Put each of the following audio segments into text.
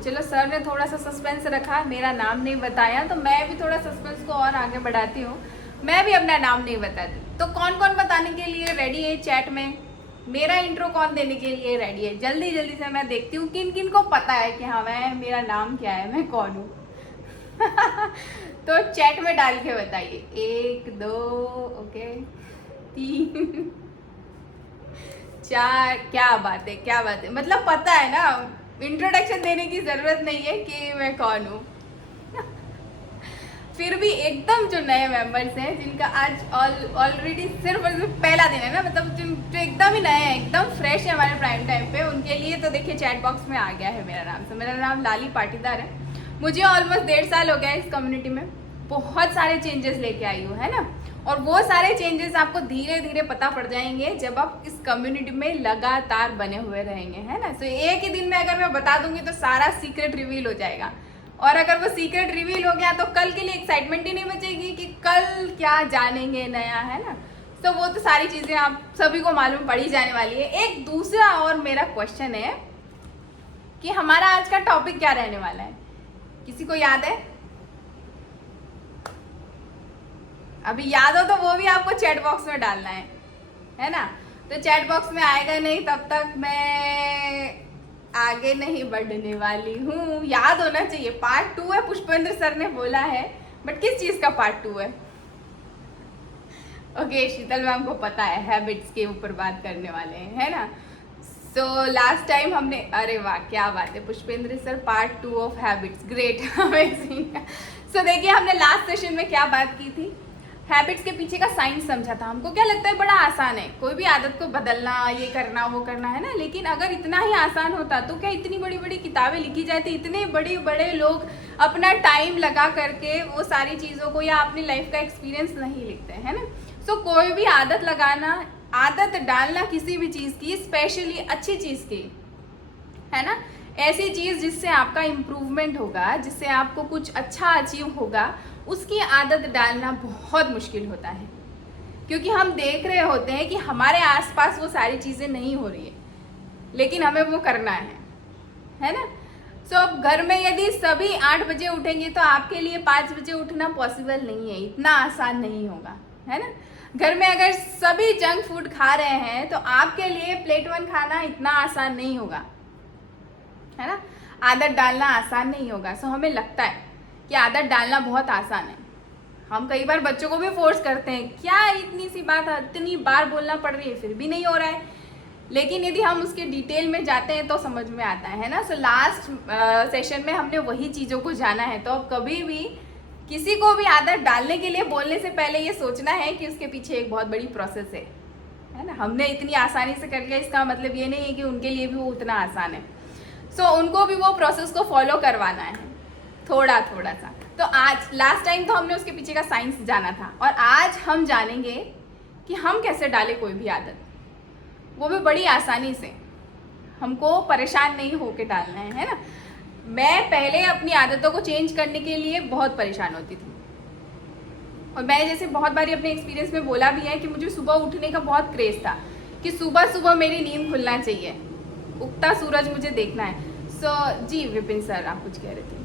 चलो, सर ने थोड़ा सा सस्पेंस रखा, मेरा नाम नहीं बताया, तो मैं भी थोड़ा सस्पेंस को और आगे बढ़ाती हूँ। मैं भी अपना नाम नहीं बताती। तो कौन कौन बताने के लिए रेडी है चैट में? मेरा इंट्रो कौन देने के लिए रेडी है? जल्दी जल्दी से मैं देखती हूँ किन किन को पता है कि हाँ मैं, मेरा नाम क्या है, मैं कौन हूँ। तो चैट में डाल के बताइए। 1 2 ओके 3 4। क्या बात है, क्या बात है, मतलब पता है ना, इंट्रोडक्शन देने की जरूरत नहीं है कि मैं कौन हूँ। फिर भी एकदम जो नए मेंबर्स हैं, जिनका आज ऑलरेडी सिर्फ पहला दिन है ना, मतलब जो एकदम ही नए हैं, एकदम फ्रेश है हमारे प्राइम टाइम पे, उनके लिए तो देखिए चैट बॉक्स में आ गया है मेरा नाम। से मेरा नाम लाली पाटीदार है। मुझे ऑलमोस्ट 1.5 साल हो गया है इस कम्युनिटी में। बहुत सारे चेंजेस लेके आई हूँ, है ना। और वो सारे चेंजेस आपको धीरे धीरे पता पड़ जाएंगे जब आप इस कम्युनिटी में लगातार बने हुए रहेंगे, है ना। तो एक ही दिन में अगर मैं बता दूंगी तो सारा सीक्रेट रिवील हो जाएगा। और अगर वो सीक्रेट रिवील हो गया तो कल के लिए एक्साइटमेंट ही नहीं बचेगी कि कल क्या जानेंगे नया, है ना। तो वो तो सारी चीज़ें आप सभी को मालूम पड़ ही जाने वाली है। एक दूसरा और मेरा क्वेश्चन है कि हमारा आज का टॉपिक क्या रहने वाला है, किसी को याद है? अभी याद हो तो वो भी आपको चैट बॉक्स में डालना है ना। तो चैट बॉक्स में आएगा नहीं तब तक मैं आगे नहीं बढ़ने वाली हूँ। याद होना चाहिए। पार्ट 2 है, पुष्पेंद्र सर ने बोला है, बट किस चीज का पार्ट 2 है? ओके, शीतल मैम को पता है, हैबिट्स के ऊपर बात करने वाले हैं, है ना। सो लास्ट टाइम हमने, अरे वाह क्या बात है Pushpendra sir, part 2 of habits, great, amazing. So देखिए हमने लास्ट सेशन में क्या बात की थी, हैबिट्स के पीछे का साइंस समझा था। हमको क्या लगता है बड़ा आसान है, कोई भी आदत को बदलना, ये करना वो करना, है ना। लेकिन अगर इतना ही आसान होता तो क्या इतनी बड़ी बड़ी किताबें लिखी जाती, इतने बड़े बड़े लोग अपना टाइम लगा करके वो सारी चीज़ों को या अपनी लाइफ का एक्सपीरियंस नहीं लिखते, है ना। सो कोई भी आदत लगाना, आदत डालना किसी भी चीज़ की, स्पेशली अच्छी चीज़ की, है ना, ऐसी चीज़ जिससे आपका इम्प्रूवमेंट होगा, जिससे आपको कुछ अच्छा अचीव होगा, उसकी आदत डालना बहुत मुश्किल होता है। क्योंकि हम देख रहे होते हैं कि हमारे आसपास वो सारी चीज़ें नहीं हो रही है, लेकिन हमें वो करना है ना। सो अब घर में यदि सभी 8 बजे उठेंगे तो आपके लिए 5 बजे उठना पॉसिबल नहीं है, इतना आसान नहीं होगा, है ना। घर में अगर सभी जंक फूड खा रहे हैं तो आपके लिए प्लेट 1 खाना इतना आसान नहीं होगा, है ना। आदत डालना आसान नहीं होगा। सो हमें लगता है कि आदत डालना बहुत आसान है। हम कई बार बच्चों को भी फोर्स करते हैं, क्या इतनी सी बात इतनी बार बोलना पड़ रही है, फिर भी नहीं हो रहा है। लेकिन यदि हम उसके डिटेल में जाते हैं तो समझ में आता है ना। सो लास्ट सेशन में हमने वही चीज़ों को जाना है। तो अब कभी भी किसी को भी आदत डालने के लिए बोलने से पहले ये सोचना है कि उसके पीछे एक बहुत बड़ी प्रोसेस है ना। हमने इतनी आसानी से कर लिया, इसका मतलब ये नहीं है कि उनके लिए भी वो उतना आसान है। सो उनको भी वो प्रोसेस को फॉलो करवाना है, थोड़ा थोड़ा सा। तो आज लास्ट टाइम तो हमने उसके पीछे का साइंस जाना था, और आज हम जानेंगे कि हम कैसे डालें कोई भी आदत, वो भी बड़ी आसानी से। हमको परेशान नहीं होके डालना है ना। मैं पहले अपनी आदतों को चेंज करने के लिए बहुत परेशान होती थी, और मैंने जैसे बहुत बारी अपने एक्सपीरियंस में बोला भी है कि मुझे सुबह उठने का बहुत क्रेज था कि सुबह सुबह मेरी नींद खुलना चाहिए, उगता सूरज मुझे देखना है। सो जी विपिन सर, आप कुछ कह रहे थे?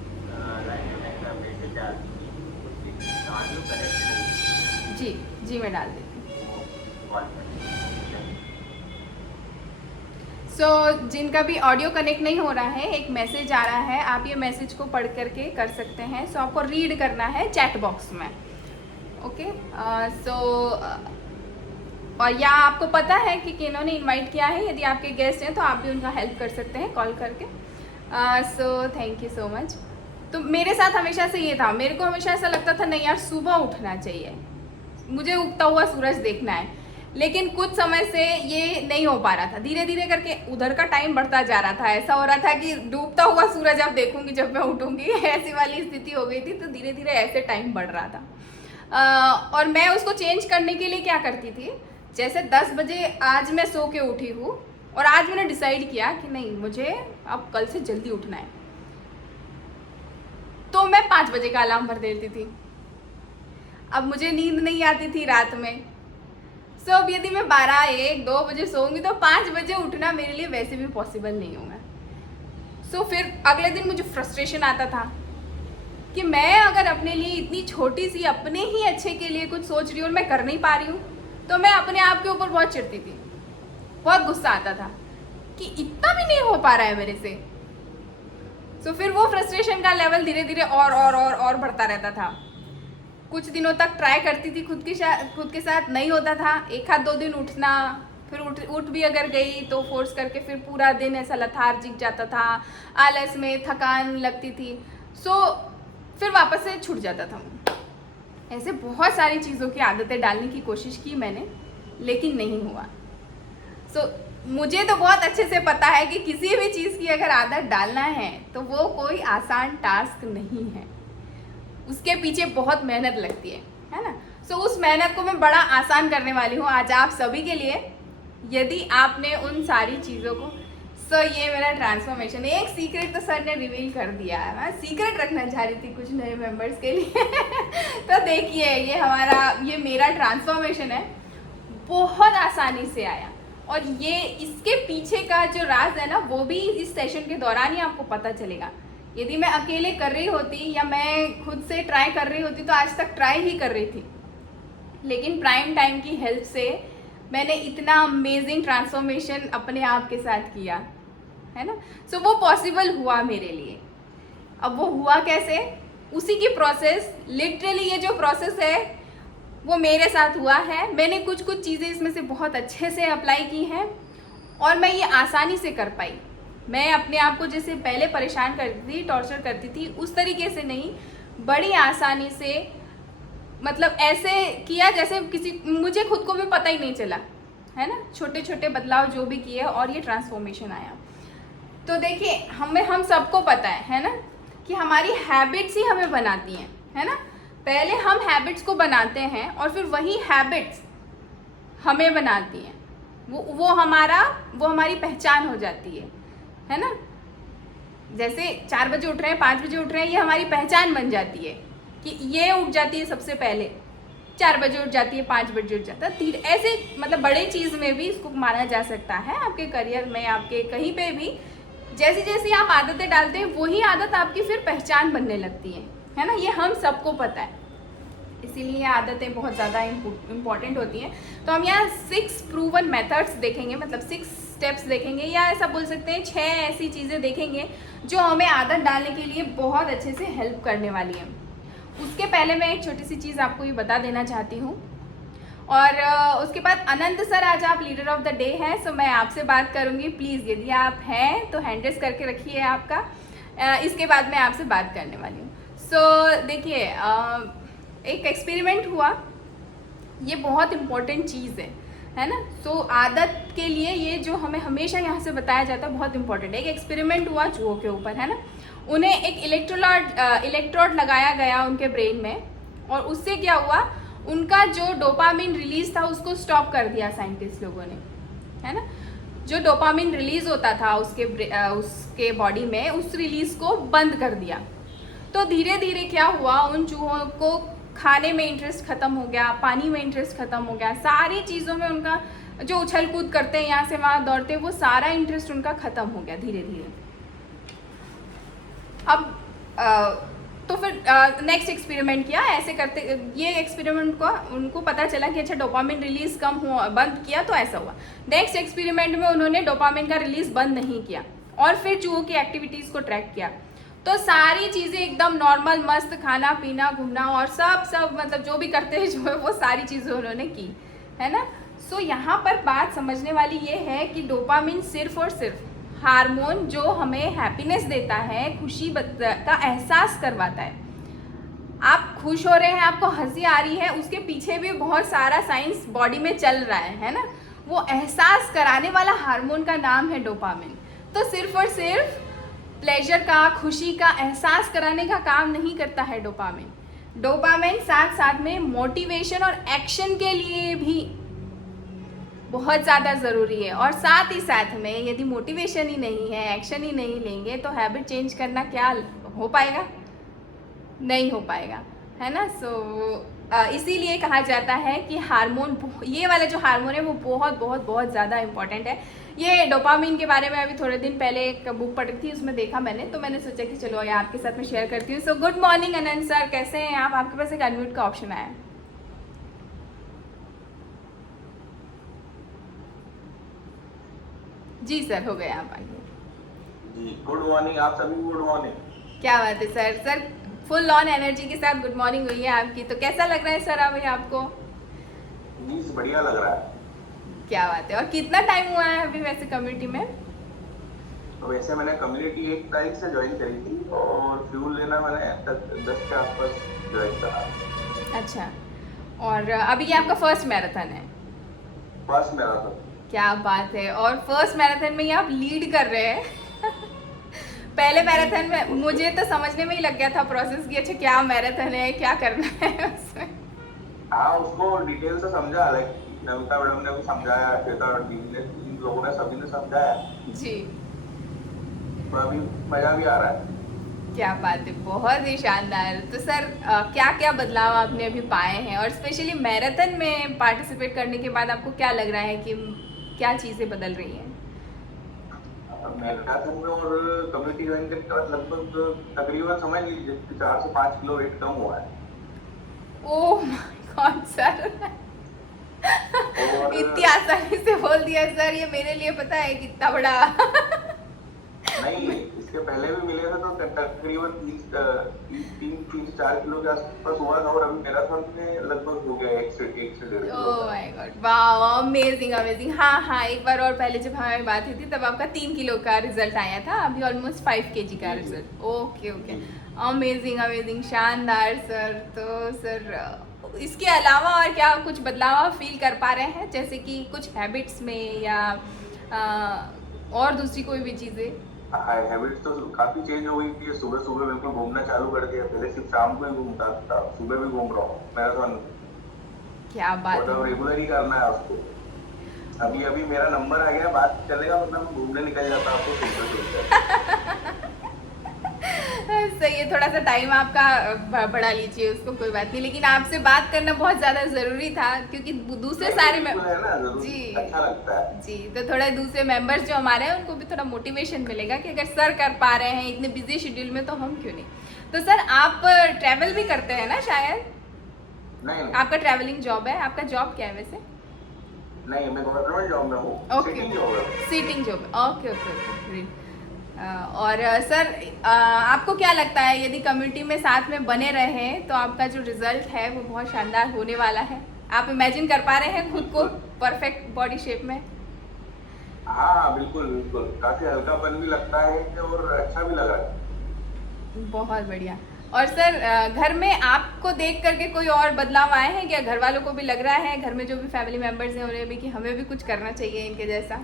जी मैं डाल देती हूँ। सो जिनका भी ऑडियो कनेक्ट नहीं हो रहा है, एक मैसेज आ रहा है, आप ये मैसेज को पढ़ करके कर सकते हैं। सो आपको रीड करना है चैट बॉक्स में, ओके। और या आपको पता है कि किन्होंने इनवाइट किया है, यदि आपके गेस्ट हैं तो आप भी उनका हेल्प कर सकते हैं कॉल करके। So thank you so much. तो मेरे साथ हमेशा से ये था, मेरे को हमेशा ऐसा लगता था नहीं यार सुबह उठना चाहिए, मुझे उगता हुआ सूरज देखना है। लेकिन कुछ समय से ये नहीं हो पा रहा था, धीरे धीरे करके उधर का टाइम बढ़ता जा रहा था। ऐसा हो रहा था कि डूबता हुआ सूरज अब देखूंगी जब मैं उठूंगी, ऐसी वाली स्थिति हो गई थी। तो धीरे धीरे ऐसे टाइम बढ़ रहा था। और मैं उसको चेंज करने के लिए क्या करती थी, जैसे 10 बजे आज मैं सो के उठी हूँ, और आज मैंने डिसाइड किया कि नहीं मुझे अब कल से जल्दी उठना है, तो मैं 5 बजे का अलार्म भर देती थी। अब मुझे नींद नहीं आती थी रात में। सो अब यदि मैं 12, 1, 2 बजे सोऊंगी तो 5 बजे उठना मेरे लिए वैसे भी पॉसिबल नहीं होगा। सो फिर अगले दिन मुझे फ्रस्ट्रेशन आता था कि मैं अगर अपने लिए इतनी छोटी सी अपने ही अच्छे के लिए कुछ सोच रही हूँ और मैं कर नहीं पा रही हूँ, तो मैं अपने आप के ऊपर बहुत चिढ़ती थी, बहुत गुस्सा आता था कि इतना भी नहीं हो पा रहा है मेरे से। सो फिर वो फ्रस्ट्रेशन का लेवल धीरे धीरे और बढ़ता रहता था। कुछ दिनों तक ट्राई करती थी खुद के साथ, नहीं होता था। एक आध 2 दिन उठना, फिर उठ भी अगर गई तो फोर्स करके फिर पूरा दिन ऐसा लथार्जिक जाता था, आलस में थकान लगती थी। सो फिर वापस से छूट जाता था। ऐसे बहुत सारी चीज़ों की आदतें डालने की कोशिश की मैंने, लेकिन नहीं हुआ। सो मुझे तो बहुत अच्छे से पता है कि किसी भी चीज़ की अगर आदत डालना है तो वो कोई आसान टास्क नहीं है, उसके पीछे बहुत मेहनत लगती है ना। सो उस मेहनत को मैं बड़ा आसान करने वाली हूँ आज आप सभी के लिए, यदि आपने उन सारी चीज़ों को। सो ये मेरा ट्रांसफॉर्मेशन, एक सीक्रेट तो सर ने रिवील कर दिया है, मैं सीक्रेट रखना चाह रही थी कुछ नए मेंबर्स के लिए तो देखिए ये मेरा ट्रांसफॉर्मेशन है, बहुत आसानी से आया। और ये इसके पीछे का जो राज है ना, वो भी इस सेशन के दौरान ही आपको पता चलेगा। यदि मैं अकेले कर रही होती या मैं खुद से ट्राई कर रही होती तो आज तक ट्राई ही कर रही थी, लेकिन प्राइम टाइम की हेल्प से मैंने इतना अमेजिंग ट्रांसफॉर्मेशन अपने आप के साथ किया है ना। सो वो पॉसिबल हुआ मेरे लिए। अब वो हुआ कैसे, उसी की प्रोसेस, लिटरली ये जो प्रोसेस है वो मेरे साथ हुआ है। मैंने कुछ चीज़ें इसमें से बहुत अच्छे से अप्लाई की हैं और मैं ये आसानी से कर पाई। मैं अपने आप को जैसे पहले परेशान करती थी, टॉर्चर करती थी, उस तरीके से नहीं, बड़ी आसानी से, मतलब ऐसे किया जैसे मुझे खुद को भी पता ही नहीं चला, है ना। छोटे छोटे बदलाव जो भी किए और ये ट्रांसफॉर्मेशन आया। तो देखिए हम सबको पता है ना, कि हमारी हैबिट्स ही हमें बनाती हैं, है ना। पहले हम हैबिट्स को बनाते हैं और फिर वही हैबिट्स हमें बनाती हैं। वो हमारी पहचान हो जाती है ना। जैसे 4 बजे उठ रहे हैं, 5 बजे उठ रहे हैं, ये हमारी पहचान बन जाती है कि ये उठ जाती है सबसे पहले, 4 बजे उठ जाती है, 5 बजे उठ जाता है। ऐसे मतलब बड़े चीज़ में भी इसको माना जा सकता है, आपके करियर में, आपके कहीं पे भी जैसी जैसी आप आदतें डालते हैं वही आदत आपकी फिर पहचान बनने लगती है ना। ये हम सबको पता है, इसीलिए ये आदतें बहुत ज़्यादा इम्पॉर्टेंट होती हैं। तो हम यहाँ 6 प्रूवन मेथड्स देखेंगे, मतलब 6 स्टेप्स देखेंगे, या ऐसा बोल सकते हैं 6 ऐसी चीज़ें देखेंगे जो हमें आदत डालने के लिए बहुत अच्छे से हेल्प करने वाली हैं। उसके पहले मैं एक छोटी सी चीज़ आपको ये बता देना चाहती हूँ, और उसके बाद अनंत सर आज आप लीडर ऑफ द डे हैं, सो मैं आपसे बात करूँगी। प्लीज़ यदि आप हैं तो हैंड रेस करके रखिए आपका, इसके बाद मैं आपसे बात करने वाली हूँ। सो देखिए एक एक्सपेरिमेंट हुआ, ये बहुत इम्पोर्टेंट चीज़ है ना। सो आदत के लिए ये जो हमें हमेशा यहाँ से बताया जाता है बहुत इंपॉर्टेंट है। एक एक्सपेरिमेंट हुआ चूहों के ऊपर, है ना। उन्हें एक इलेक्ट्रोड लगाया गया उनके ब्रेन में, और उससे क्या हुआ, उनका जो डोपामिन रिलीज था उसको स्टॉप कर दिया साइंटिस्ट लोगों ने, है ना। जो डोपामिन रिलीज होता था उसके बॉडी में, उस रिलीज को बंद कर दिया। तो धीरे धीरे क्या हुआ, उन चूहों को खाने में इंटरेस्ट खत्म हो गया, पानी में इंटरेस्ट खत्म हो गया, सारी चीज़ों में उनका जो उछल कूद करते हैं, यहाँ से वहाँ दौड़ते हैं, वो सारा इंटरेस्ट उनका खत्म हो गया धीरे धीरे। अब तो फिर नेक्स्ट एक्सपेरिमेंट किया, ऐसे करते ये एक्सपेरिमेंट को उनको पता चला कि अच्छा डोपामिन रिलीज बंद किया तो ऐसा हुआ। नेक्स्ट एक्सपेरिमेंट में उन्होंने डोपामिन का रिलीज बंद नहीं किया और फिर चूहों की एक्टिविटीज़ को ट्रैक किया, तो सारी चीज़ें एकदम नॉर्मल, मस्त, खाना पीना, घूमना और सब मतलब जो भी करते हैं जो है वो सारी चीज़ें उन्होंने की, है ना। सो यहाँ पर बात समझने वाली ये है कि डोपामिन सिर्फ और सिर्फ हार्मोन जो हमें हैप्पीनेस देता है, खुशी का एहसास करवाता है। आप खुश हो रहे हैं, आपको हंसी आ रही है, उसके पीछे भी बहुत सारा साइंस बॉडी में चल रहा है ना। वो एहसास कराने वाला हार्मोन का नाम है डोपामिन। तो सिर्फ और सिर्फ प्लेजर का, खुशी का एहसास कराने का काम नहीं करता है डोपामिन। डोपामिन साथ साथ में मोटिवेशन और एक्शन के लिए भी बहुत ज़्यादा ज़रूरी है। और साथ ही साथ में यदि मोटिवेशन ही नहीं है, एक्शन ही नहीं लेंगे, तो हैबिट चेंज करना क्या हो पाएगा? नहीं हो पाएगा, है ना। सो इसीलिए कहा जाता है कि हार्मोन, ये वाला जो हार्मोन है वो बहुत बहुत बहुत ज़्यादा इम्पॉर्टेंट है। ये डोपामिन के बारे में अभी थोड़े दिन पहले एक बुक पढ़ी थी, उसमें देखा मैंने, तो मैंने सोचा कि चलो ये आपके साथ में शेयर करती हूँ। सो गुड मॉर्निंग अनंत सर, कैसे हैं आप? आपके पास एक अनम्यूट का ऑप्शन आया है। जी सर, हो गया, आप आइए। जी गुड मॉर्निंग, आप सभी गुड मॉर्निंग। क्या बात है sir. Sir full on energy के साथ गुड मॉर्निंग हुई है आपकी, तो कैसा लग रहा है सर अभी आपको? जी बढ़िया लग रहा है। क्या बात है। और कितना टाइम हुआ है अभी वैसे कम्युनिटी में? तो वैसे मैंने कम्युनिटी 1 तारीख से ज्वाइन करी थी और फ्यूल लेना मैंने 10 के आसपास ज्वाइन करा। अच्छा, और अभी ये आपका फर्स्ट मैराथन है? First marathon. क्या बात है। और फर्स्ट मैराथन में ये आप लीड कर रहे हैं। पहले मैराथन में मुझे तो समझने में ही लग गया था प्रोसेस कि अच्छा क्या मैराथन है, क्या करना है उसमें। हाँ उसको डिटेल से समझा, लाइक नमिता मैडम ने भी समझाया, श्वेता डी ने, इन लोगों ने सभी ने समझाया। जी, तो अभी मजा भी आ रहा है। क्या बात है, बहुत ही शानदार। तो सर क्या क्या बदलाव आपने अभी पाए हैं, और स्पेशली मैराथन में पार्टिसिपेट करने के बाद आपको क्या लग रहा है कि क्या चीज़ें बदल रही हैं? मैराथन में और कम्युनिटी ज्वाइन करके बाद लगभग तकरीबन समझ लीजिए 4 से 5 किलो वेट कम हुआ है। ओह माय गॉड सर, और इतनी आसानी से बोल दिया सर, ये मेरे लिए पता है कितना बड़ा। नहीं, इसके पहले भी मिले थे तो तकरीबन 3-4 किलो के आसपास हुआ था, और अभी मैराथन में लगभग हो गया 1 से 1.5 किलो ओह का। माय गॉड, वाह, अमेजिंग अमेजिंग। हाँ हाँ, एक बार और पहले जब हमारी बात हुई थी तब आपका 3 किलो का रिजल्ट आया था, अभी ऑलमोस्ट 5 kg का जी, जी। रिजल्ट। ओके ओके, जी। अमेजिंग अमेजिंग, शानदार सर। तो सर इसके अलावा और क्या कुछ बदलाव आप फील कर पा रहे हैं, जैसे कि कुछ हैबिट्स में या और दूसरी कोई भी चीज़ें? हैबिट्स तो काफी चेंज हो गई थी। सुबह सुबह बिल्कुल घूमना चालू कर दिया, पहले सिर्फ शाम को ही घूमता था, सुबह भी घूम रहा हूँ मैराथन। क्या बात और अब है। रेगुलर ही करना है उसको। अभी अभी मेरा नंबर आ गया, बात चलेगा मतलब मैं घूमने निकल जाता हूँ तो सुबह सुबह। सही है, थोड़ा सा टाइम आपका बढ़ा लीजिए उसको, कोई बात नहीं, लेकिन आपसे बात करना बहुत ज़्यादा ज़रूरी था क्योंकि दूसरे सारे में बिल्कुल है ना, जरूर जी अच्छा लगता है। जी, तो थोड़ा दूसरे मेंबर्स जो हमारे हैं उनको भी थोड़ा मोटिवेशन मिलेगा कि अगर सर कर पा रहे हैं इतने बिजी शेड्यूल में, तो हम क्यों नहीं। तो सर आप ट्रैवल भी करते हैं ना शायद? नहीं आपका ट्रैवलिंग जॉब है? आपका जॉब क्या है वैसे? नहीं, मैं गवर्नमेंट जॉब में हूँ, ओके, सिटिंग जॉब है। Sitting job, okay okay okay, great. और सर आपको क्या लगता है यदि कम्युनिटी में साथ में बने रहे तो आपका जो रिजल्ट है वो बहुत शानदार होने वाला है? आप इमेजिन कर पा रहे हैं खुद को परफेक्ट बॉडी शेप में? हाँ हाँ बिल्कुल बिल्कुल, काफी हल्कापन भी लगता है और अच्छा भी लगा है। बहुत बढ़िया। और सर घर में आपको देख करके कोई और बदलाव आए हैं क्या? घर वालों को भी लग रहा है, घर में जो भी फैमिली मेंबर्स हैं उन्हें भी, कि हमें भी कुछ करना चाहिए इनके जैसा?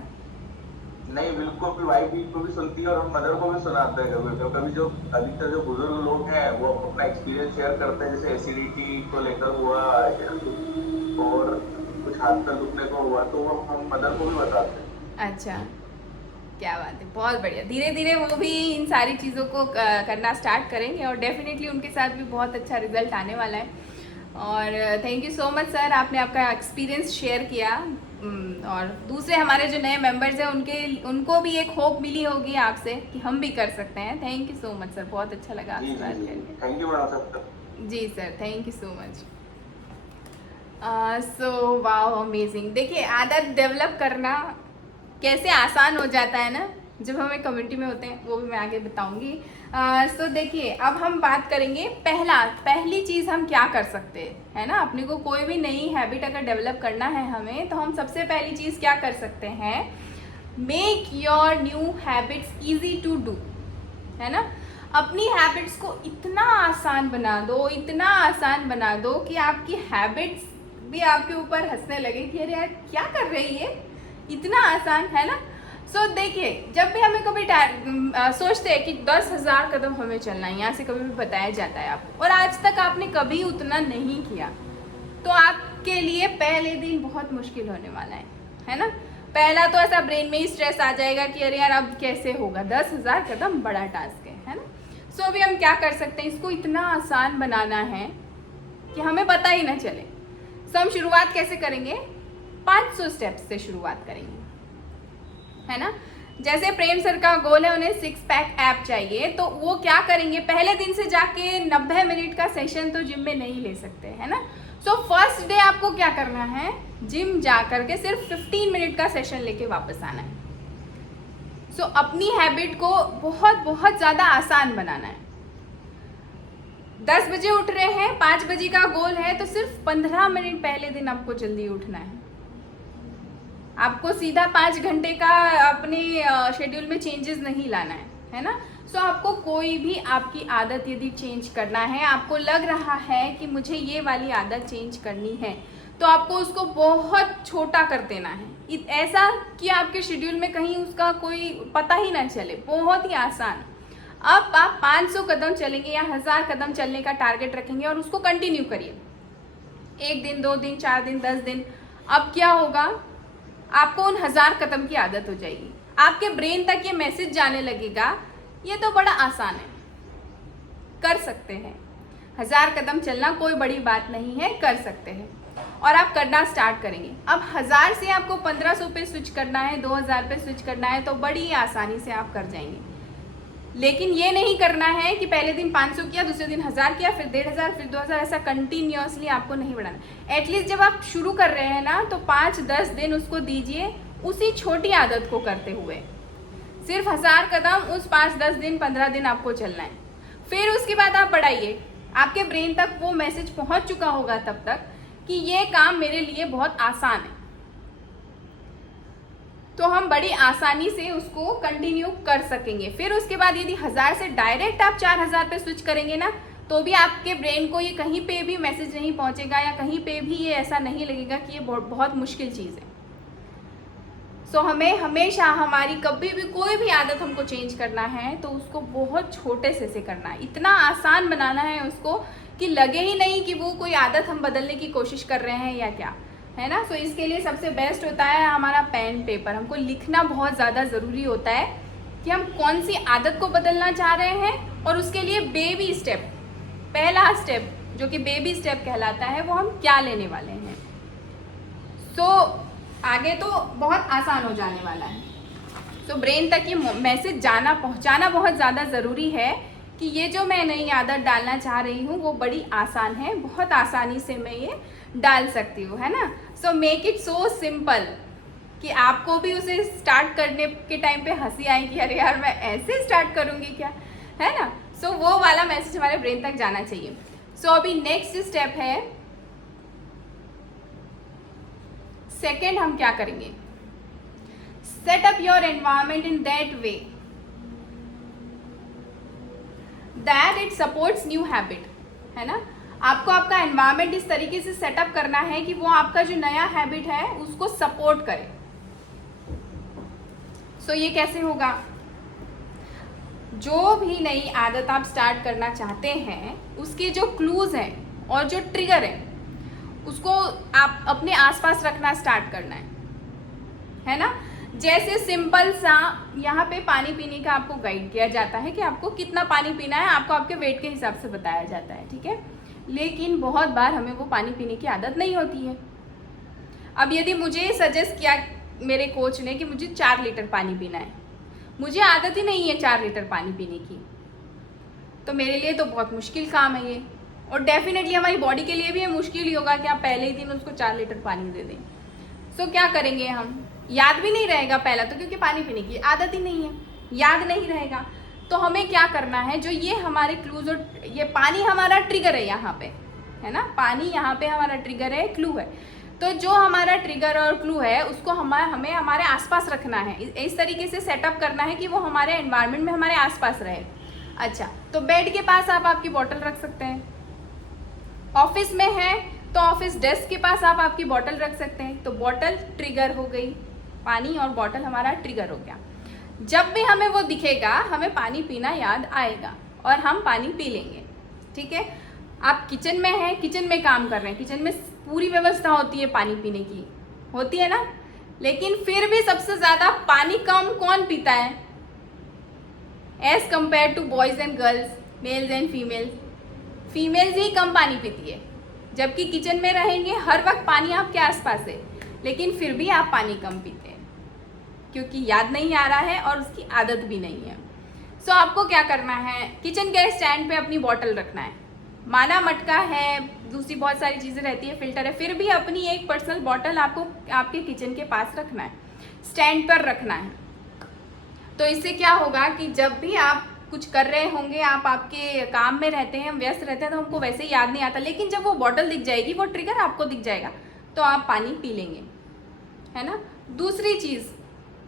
नहीं बिल्कुल, अपनी वाइफ भी को भी सुनती है और हम मदर को भी सुनाते हैं कभी कभी। जो अधिकतर जो बुजुर्ग लोग हैं वो अपना एक्सपीरियंस शेयर करते हैं, जैसे एसिडिटी को लेकर हुआ या और कुछ हाथ पैर दुखने को हुआ, तो हम मदर को भी बताते हैं। अच्छा, क्या बात है, बहुत बढ़िया। धीरे धीरे वो भी इन सारी चीज़ों को करना स्टार्ट करेंगे और डेफिनेटली उनके साथ भी बहुत अच्छा रिजल्ट आने वाला है। और thank you so much sir, आपने आपका एक्सपीरियंस शेयर किया। और दूसरे हमारे जो नए मेंबर्स हैं उनको भी एक होप मिली होगी आपसे कि हम भी कर सकते हैं। Thank you so much sir, बहुत अच्छा लगा जी आपसे जी बात जी, करके। Thank you madam sir. जी sir, thank you so much. So wow, amazing. देखिए, आदत डेवलप करना कैसे आसान हो जाता है ना जब हम एक कम्युनिटी में होते हैं, वो भी मैं आगे बताऊंगी। सो देखिए, अब हम बात करेंगे पहली चीज़ हम क्या कर सकते हैं, है ना। अपने को कोई भी नई हैबिट अगर डेवलप करना है हमें, तो हम सबसे पहली चीज़ क्या कर सकते हैं? Make your new habits easy to do, है ना। अपनी हैबिट्स को इतना आसान बना दो, इतना आसान बना दो कि आपकी हैबिट्स भी आपके ऊपर हंसने लगे कि अरे यार क्या कर रही है, इतना आसान, है ना। सो देखिए, जब भी हमें कभी सोचते हैं कि 10,000 कदम हमें चलना है, यहाँ से कभी भी बताया जाता है आपको, और आज तक आपने कभी उतना नहीं किया, तो आपके लिए पहले दिन बहुत मुश्किल होने वाला है ना। पहला तो ऐसा ब्रेन में ही स्ट्रेस आ जाएगा कि अरे यार अब कैसे होगा, 10,000 कदम बड़ा टास्क है ना। सो अभी हम क्या कर सकते हैं, इसको इतना आसान बनाना है कि हमें पता ही ना चले। सो हम शुरुआत कैसे करेंगे? 500 स्टेप्स से शुरुआत करेंगे। है ना। जैसे प्रेम सर का गोल है, उन्हें 6 पैक ऐप चाहिए, तो वो क्या करेंगे, पहले दिन से जाके 90 मिनट का सेशन तो जिम में नहीं ले सकते, है ना। सो फर्स्ट डे आपको क्या करना है, जिम जा करके सिर्फ 15 मिनट का सेशन लेके वापस आना है। सो अपनी हैबिट को बहुत बहुत ज़्यादा आसान बनाना है। 10 बजे उठ रहे हैं, 5 बजे का गोल है, तो सिर्फ 15 मिनट पहले दिन आपको जल्दी उठना है। आपको सीधा 5 घंटे का अपने शेड्यूल में चेंजेस नहीं लाना है ना। सो आपको कोई भी आपकी आदत यदि चेंज करना है, आपको लग रहा है कि मुझे ये वाली आदत चेंज करनी है, तो आपको उसको बहुत छोटा कर देना है, ऐसा कि आपके शेड्यूल में कहीं उसका कोई पता ही ना चले, बहुत ही आसान। अब आप 500 कदम चलेंगे या 1000 कदम चलने का टारगेट रखेंगे और उसको कंटिन्यू करिए, 1 दिन, 2 दिन, 4 दिन, 10 दिन। अब क्या होगा, आपको उन 1000 कदम की आदत हो जाएगी, आपके ब्रेन तक ये मैसेज जाने लगेगा, ये तो बड़ा आसान है, कर सकते हैं। 1000 कदम चलना कोई बड़ी बात नहीं है, कर सकते हैं, और आप करना स्टार्ट करेंगे। अब 1000 से आपको 1500 पे स्विच करना है, 2000 पे स्विच करना है, तो बड़ी आसानी से आप कर जाएंगे। लेकिन ये नहीं करना है कि पहले दिन 500 किया, दूसरे दिन 1000 किया, फिर 1500, फिर 2000, ऐसा कंटिन्यूअसली आपको नहीं बढ़ाना। एटलीस्ट जब आप शुरू कर रहे हैं ना, तो 5-10 दिन उसको दीजिए, उसी छोटी आदत को करते हुए सिर्फ 1000 कदम उस 5-10 दिन, 15 दिन आपको चलना है। फिर उसके बाद आप बढ़ाइए, आपके ब्रेन तक वो मैसेज पहुंच चुका होगा तब तक कि ये काम मेरे लिए बहुत आसान है, तो हम बड़ी आसानी से उसको कंटिन्यू कर सकेंगे। फिर उसके बाद यदि 1000 से डायरेक्ट आप 4000 पे स्विच करेंगे ना, तो भी आपके ब्रेन को ये कहीं पे भी मैसेज नहीं पहुंचेगा, या कहीं पे भी ये ऐसा नहीं लगेगा कि ये बहुत मुश्किल चीज़ है। सो हमें हमेशा हमारी कभी भी कोई भी आदत हमको चेंज करना है, तो उसको बहुत छोटे से करना है, इतना आसान बनाना है उसको कि लगे ही नहीं कि वो कोई आदत हम बदलने की कोशिश कर रहे हैं या क्या, है ना। सो इसके लिए सबसे बेस्ट होता है हमारा पेन पेपर। हमको लिखना बहुत ज़्यादा ज़रूरी होता है कि हम कौन सी आदत को बदलना चाह रहे हैं, और उसके लिए बेबी स्टेप, पहला स्टेप जो कि बेबी स्टेप कहलाता है, वो हम क्या लेने वाले हैं। सो आगे तो बहुत आसान हो जाने वाला है। सो ब्रेन तक ये मैसेज पहुंचाना बहुत ज़्यादा ज़रूरी है कि ये जो मैं नई आदत डालना चाह रही हूँ वो बड़ी आसान है, बहुत आसानी से मैं ये डाल सकती हूँ, है ना। So make it so simple कि आपको भी उसे स्टार्ट करने के टाइम पे हंसी आई कि अरे यार मैं ऐसे स्टार्ट करूँगी क्या, है ना। सो वो वाला मैसेज हमारे ब्रेन तक जाना चाहिए। सो अभी नेक्स्ट स्टेप है, सेकेंड हम क्या करेंगे, set up your environment in that way that it supports new habit, है ना। आपको आपका एनवायरमेंट इस तरीके से सेटअप करना है कि वो आपका जो नया हैबिट है उसको सपोर्ट करे। सो ये कैसे होगा, जो भी नई आदत आप स्टार्ट करना चाहते हैं उसके जो क्लूज हैं और जो ट्रिगर है उसको आप अपने आसपास रखना स्टार्ट करना है ना। जैसे सिंपल सा यहाँ पे पानी पीने का आपको गाइड किया जाता है कि आपको कितना पानी पीना है, आपको आपके वेट के हिसाब से बताया जाता है, ठीक है। लेकिन बहुत बार हमें वो पानी पीने की आदत नहीं होती है। अब यदि मुझे सजेस्ट किया मेरे कोच ने कि मुझे 4 लीटर पानी पीना है, मुझे आदत ही नहीं है 4 लीटर पानी पीने की, तो मेरे लिए तो बहुत मुश्किल काम है ये, और डेफिनेटली हमारी बॉडी के लिए भी ये मुश्किल ही होगा कि आप पहले ही दिन उसको 4 लीटर पानी दे दें। सो क्या करेंगे हम, याद भी नहीं रहेगा पहला तो, क्योंकि पानी पीने की आदत ही नहीं है, याद नहीं रहेगा। तो हमें क्या करना है, जो ये हमारे क्लूज और ये पानी हमारा ट्रिगर है यहाँ पे, है ना, पानी यहाँ पे हमारा ट्रिगर है, क्लू है। तो जो हमारा ट्रिगर और क्लू है उसको हमें हमारे आसपास रखना है, इस तरीके से सेटअप करना है कि वो हमारे एनवायरनमेंट में हमारे आसपास रहे। अच्छा, तो बेड के पास आप आपकी बॉटल रख सकते हैं, ऑफिस में है तो ऑफिस डेस्क के पास आप आपकी बॉटल रख सकते हैं। तो बॉटल ट्रिगर हो गई, पानी और बॉटल हमारा ट्रिगर हो गया। जब भी हमें वो दिखेगा हमें पानी पीना याद आएगा और हम पानी पी लेंगे, ठीक है। आप किचन में हैं, किचन में काम कर रहे हैं, किचन में पूरी व्यवस्था होती है पानी पीने की, होती है ना, लेकिन फिर भी सबसे ज़्यादा पानी कम कौन पीता है as compared to boys and girls, males and females? Females ही कम पानी पीती है, जबकि किचन में रहेंगे हर वक्त पानी आपके आसपास है, लेकिन फिर भी आप पानी कम पीते हैं। क्योंकि याद नहीं आ रहा है और उसकी आदत भी नहीं है। सो आपको क्या करना है, किचन के स्टैंड पे अपनी बॉटल रखना है। माना मटका है, दूसरी बहुत सारी चीज़ें रहती है, फिल्टर है, फिर भी अपनी एक पर्सनल बॉटल आपको आपके किचन के पास रखना है, स्टैंड पर रखना है। तो इससे क्या होगा कि जब भी आप कुछ कर रहे होंगे, आप आपके काम में रहते हैं, व्यस्त रहते हैं, तो हमको वैसे ही याद नहीं आता, लेकिन जब वो बॉटल दिख जाएगी, वो ट्रिगर आपको दिख जाएगा, तो आप पानी पी लेंगे, है ना। दूसरी चीज़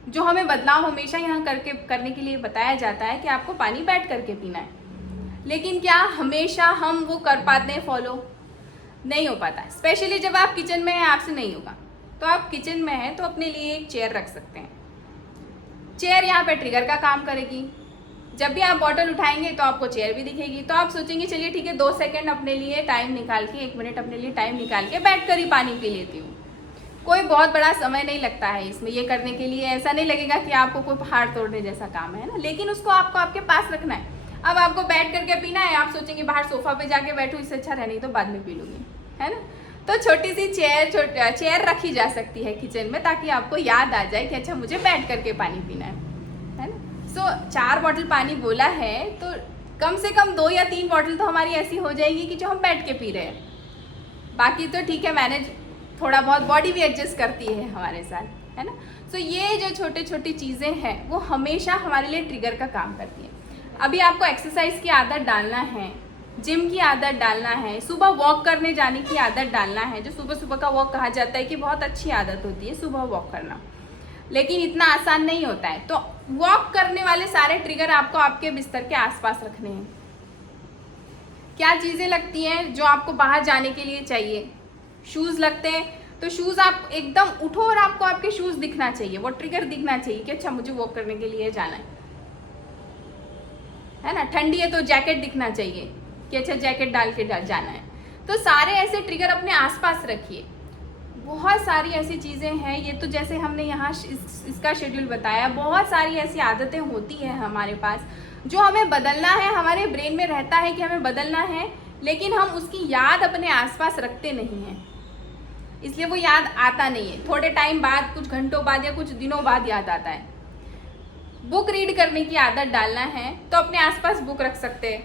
जो हमें बदलाव हमेशा यहाँ करने के लिए बताया जाता है कि आपको पानी बैठ करके पीना है, लेकिन क्या हमेशा हम वो कर पाते हैं फॉलो? नहीं हो पाता है। स्पेशली जब आप किचन में हैं, आपसे नहीं होगा। तो आप किचन में हैं तो अपने लिए एक चेयर रख सकते हैं। चेयर यहाँ पे ट्रिगर का काम करेगी। जब भी आप बॉटल उठाएंगे तो आपको चेयर भी दिखेगी, तो आप सोचेंगे चलिए ठीक है 2 सेकंड अपने लिए टाइम निकाल के, 1 मिनट अपने लिए टाइम निकाल के बैठ कर ही पानी पी लेती हूँ। कोई बहुत बड़ा समय नहीं लगता है इसमें ये करने के लिए, ऐसा नहीं लगेगा कि आपको कोई पहाड़ तोड़ने जैसा काम है ना, लेकिन उसको आपको आपके पास रखना है। अब आपको बैठ करके पीना है, आप सोचेंगे बाहर सोफा पे जाके बैठूँ, इससे अच्छा रहनी तो बाद में पी लूँगी, है ना। तो छोटी सी चेयर रखी जा सकती है किचन में, ताकि आपको याद आ जाए कि अच्छा मुझे बैठ करके पानी पीना है ना। सो 4 बॉटल पानी बोला है तो कम से कम 2 या 3 बॉटल तो हमारी ऐसी हो जाएगी कि जो हम बैठ के पी रहे हैं। बाकी तो ठीक है, मैनेज, थोड़ा बहुत बॉडी भी एडजस्ट करती है हमारे साथ, है ना। सो ये जो छोटे छोटी चीज़ें हैं वो हमेशा हमारे लिए ट्रिगर का काम करती है। अभी आपको एक्सरसाइज की आदत डालना है, जिम की आदत डालना है, सुबह वॉक करने जाने की आदत डालना है। जो सुबह सुबह का वॉक कहा जाता है कि बहुत अच्छी आदत होती है सुबह वॉक करना, लेकिन इतना आसान नहीं होता है। तो वॉक करने वाले सारे ट्रिगर आपको आपके बिस्तर के आसपास रखने हैं। क्या चीज़ें लगती हैं जो आपको बाहर जाने के लिए चाहिए? शूज़ लगते हैं, तो शूज़ आप एकदम उठो और आपको आपके शूज़ दिखना चाहिए, वो ट्रिगर दिखना चाहिए कि अच्छा मुझे वॉक करने के लिए जाना है ना। ठंडी है तो जैकेट दिखना चाहिए कि अच्छा जैकेट डाल के जाना है। तो सारे ऐसे ट्रिगर अपने आसपास रखिए। बहुत सारी ऐसी चीज़ें हैं, ये तो जैसे हमने यहाँ इसका शेड्यूल बताया, बहुत सारी ऐसी आदतें होती हैं हमारे पास जो हमें बदलना है। हमारे ब्रेन में रहता है कि हमें बदलना है, लेकिन हम उसकी याद अपने आसपास रखते नहीं हैं, इसलिए वो याद आता नहीं है। थोड़े टाइम बाद, कुछ घंटों बाद या कुछ दिनों बाद याद आता है। बुक रीड करने की आदत डालना है तो अपने आसपास बुक रख सकते हैं,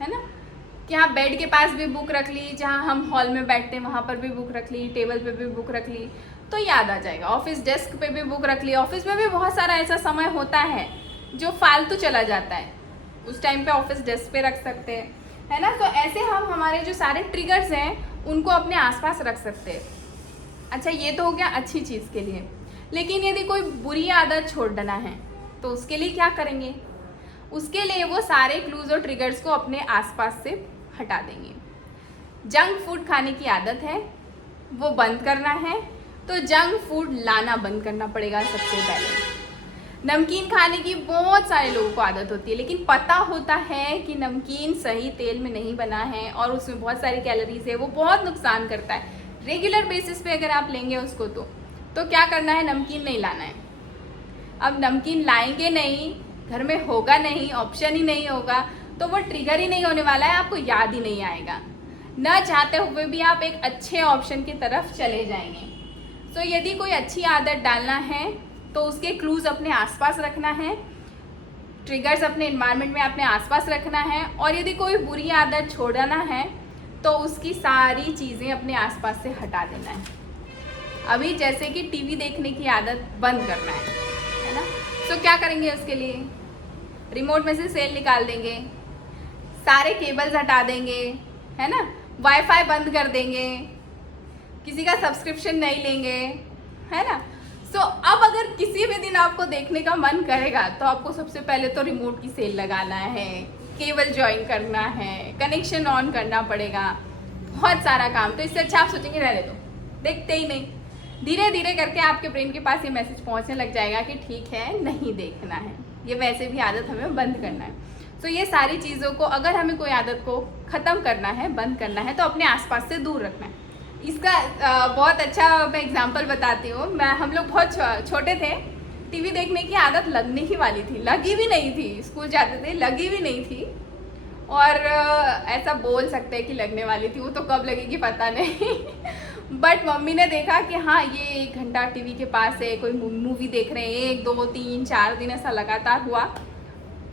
है ना। कि हाँ, बेड के पास भी बुक रख ली, जहाँ हम हॉल में बैठते हैं वहाँ पर भी बुक रख ली, टेबल पे भी बुक रख ली, तो याद आ जाएगा। ऑफिस डेस्क पे भी बुक रख ली। ऑफिस में भी बहुत सारा ऐसा समय होता है जो फालतू चला जाता है, उस टाइम पे ऑफिस डेस्क पे रख सकते हैं, है ना। तो ऐसे हम हमारे जो सारे ट्रिगर्स हैं उनको अपने आसपास रख सकते हैं। अच्छा, ये तो हो गया अच्छी चीज़ के लिए, लेकिन यदि कोई बुरी आदत छोड़ना है तो उसके लिए क्या करेंगे? उसके लिए वो सारे क्लूज और ट्रिगर्स को अपने आसपास से हटा देंगे। जंक फूड खाने की आदत है, वो बंद करना है, तो जंक फूड लाना बंद करना पड़ेगा सबसे पहले। नमकीन खाने की बहुत सारे लोगों को आदत होती है, लेकिन पता होता है कि नमकीन सही तेल में नहीं बना है और उसमें बहुत सारी कैलोरीज है, वो बहुत नुकसान करता है। रेगुलर बेसिस पे अगर आप लेंगे उसको तो क्या करना है? नमकीन नहीं लाना है। अब नमकीन लाएंगे नहीं, घर में होगा नहीं, ऑप्शन ही नहीं होगा, तो वो ट्रिगर ही नहीं होने वाला है, आपको याद ही नहीं आएगा। न चाहते हुए भी आप एक अच्छे ऑप्शन की तरफ चले जाएंगे। तो यदि कोई अच्छी आदत डालना है तो उसके क्लूज अपने आसपास रखना है, ट्रिगर्स अपने एनवायरनमेंट में अपने आसपास रखना है, और यदि कोई बुरी आदत छोड़ना है तो उसकी सारी चीज़ें अपने आसपास से हटा देना है। अभी जैसे कि टीवी देखने की आदत बंद करना है ना। तो क्या करेंगे उसके लिए? रिमोट में से सेल निकाल देंगे, सारे केबल्स हटा देंगे, है ना, वाईफाई बंद कर देंगे, किसी का सब्सक्रिप्शन नहीं लेंगे, है ना। सो अब अगर किसी भी दिन आपको देखने का मन करेगा तो आपको सबसे पहले तो रिमोट की सेल लगाना है, केबल ज्वाइन करना है, कनेक्शन ऑन करना पड़ेगा, बहुत सारा काम। तो इससे अच्छा आप सोचेंगे रहने दो, देखते ही नहीं। धीरे धीरे करके आपके ब्रेन के पास ये मैसेज पहुंचने लग जाएगा कि ठीक है, नहीं देखना है, ये वैसे भी आदत हमें बंद करना है। तो ये सारी चीज़ों को, अगर हमें कोई आदत को ख़त्म करना है, बंद करना है, तो अपने आसपास से दूर रखना है। इसका बहुत अच्छा मैं एग्जांपल बताती हूँ। हम लोग बहुत छोटे थे, टीवी देखने की आदत लगने ही वाली थी, लगी भी नहीं थी, स्कूल जाते थे लगी भी नहीं थी, और ऐसा बोल सकते हैं कि लगने वाली थी, वो तो कब लगेगी पता नहीं बट मम्मी ने देखा कि हाँ ये 1 घंटा टीवी के पास है, कोई मूवी देख रहे हैं, 1 2 3 4 दिन ऐसा लगातार हुआ।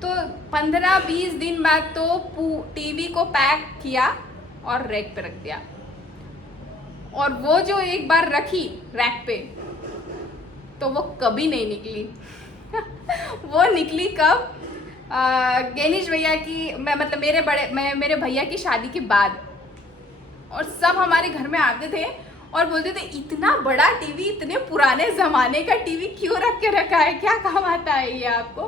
तो 15-20 दिन बाद तो टीवी को पैक किया और रैक पे रख दिया। और वो जो एक बार रखी रैक पे तो वो कभी नहीं निकली। वो निकली कब? गणेश भैया की मतलब मेरे भैया की शादी के बाद। और सब हमारे घर में आते थे और बोलते थे इतना बड़ा टीवी, इतने पुराने ज़माने का टीवी क्यों रख के रखा है, क्या काम आता है ये आपको?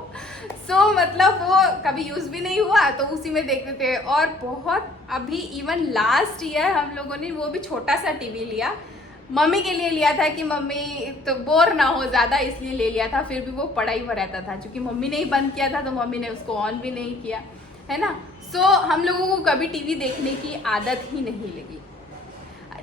मतलब वो कभी यूज़ भी नहीं हुआ तो उसी में देखते थे। और बहुत अभी इवन लास्ट ईयर हम लोगों ने वो भी छोटा सा टीवी लिया, मम्मी के लिए लिया था कि मम्मी तो बोर ना हो ज़्यादा, इसलिए ले लिया था। फिर भी वो पड़ा ही हुआ रहता था क्योंकि मम्मी ने ही बंद किया था तो मम्मी ने उसको ऑन भी नहीं किया, है ना। हम लोगों को कभी टीवी देखने की आदत ही नहीं लगी।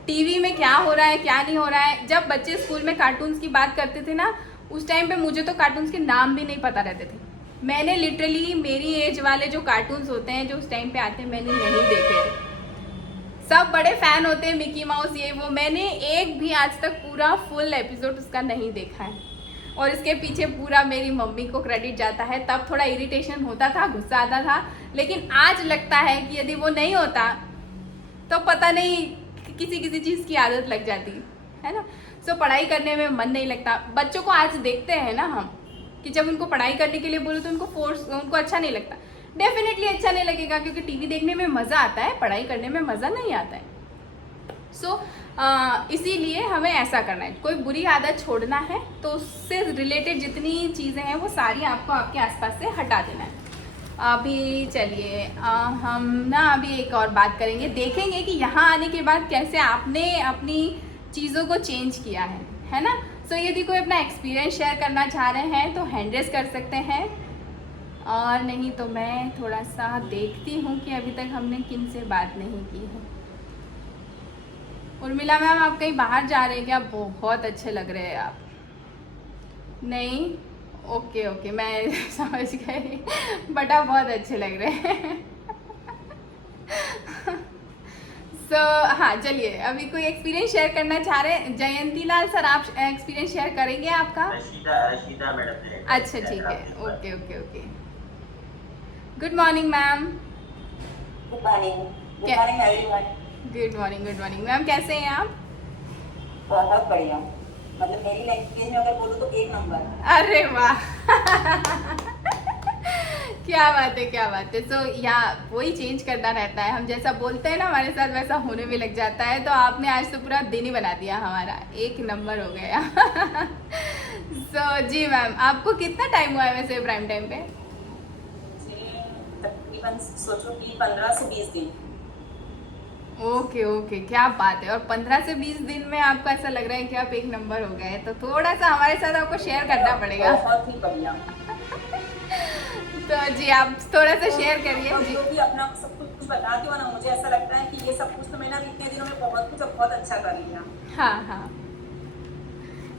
टीवी में क्या हो रहा है क्या नहीं हो रहा है, जब बच्चे स्कूल में कार्टून्स की बात करते थे ना, उस टाइम पे मुझे तो कार्टून्स के नाम भी नहीं पता रहते थे। मैंने लिटरली मेरी एज वाले जो कार्टून्स होते हैं जो उस टाइम पे आते हैं मैंने नहीं देखे। सब बड़े फैन होते हैं मिकी माउस ये वो, मैंने एक भी आज तक पूरा फुल एपिसोड उसका नहीं देखा है। और इसके पीछे पूरा मेरी मम्मी को क्रेडिट जाता है। तब थोड़ा इरिटेशन होता था, गुस्सा आता था, लेकिन आज लगता है कि यदि वो नहीं होता तो पता नहीं किसी चीज़ की आदत लग जाती है ना। पढ़ाई करने में मन नहीं लगता। बच्चों को आज देखते हैं ना हम कि जब उनको पढ़ाई करने के लिए बोलो तो उनको अच्छा नहीं लगता। डेफिनेटली अच्छा नहीं लगेगा क्योंकि टीवी देखने में मज़ा आता है, पढ़ाई करने में मज़ा नहीं आता है। इसीलिए हमें ऐसा करना है, कोई बुरी आदत छोड़ना है तो उससे रिलेटेड जितनी चीज़ें हैं वो सारी आपको आपके आसपास से हटा देना है। अभी चलिए हम ना अभी एक और बात करेंगे, देखेंगे कि यहाँ आने के बाद कैसे आपने अपनी चीज़ों को चेंज किया है ना। यदि कोई अपना एक्सपीरियंस शेयर करना चाह रहे हैं तो हैंड रेज कर सकते हैं, और नहीं तो मैं थोड़ा सा देखती हूँ कि अभी तक हमने किन से बात नहीं की है। उर्मिला मैम आप कहीं बाहर जा रहे हैं क्या? बहुत अच्छे लग रहे हैं आप। नहीं, ओके मैं समझ गई, बट आप बहुत अच्छे लग रहे हैं। हाँ चलिए, अभी कोई एक्सपीरियंस शेयर करना चाह रहे हैं? जयंती लाल सर आप एक्सपीरियंस शेयर करेंगे आपका? रशीदा मैडम ने। अच्छा ठीक है, okay. Good morning ma'am. Good morning everyone. Good morning ma'am, कैसे हैं आप? बहुत बढ़िया, मतलब मेरी लैंग्वेज में अगर बोलूँ तो 1 नंबर। अरे वाह क्या बात है। यहाँ वही चेंज करना रहता है, हम जैसा बोलते हैं ना हमारे साथ वैसा होने में लग जाता है। तो आपने आज तो पूरा दिन ही बना दिया हमारा, 1 नंबर हो गया। जी मैम, आपको कितना टाइम हुआ है वैसे प्राइम टाइम पे? तकरीबन सोचो कि 15 से 20 दिन। ओके, क्या बात है। और 15 से 20 दिन में आपको ऐसा लग रहा है कि आप 1 नंबर हो गए, तो थोड़ा सा हमारे साथ आपको शेयर करना पड़ेगा। बहुत ही बढ़िया। तो जी आप थोड़ा सा शेयर करिए। जी जो भी अपना सब कुछ बताती हो ना, मुझे ऐसा लगता है कि ये सब कुछ तो मैंने इतने दिनों में बहुत अच्छा कर लिया। हाँ,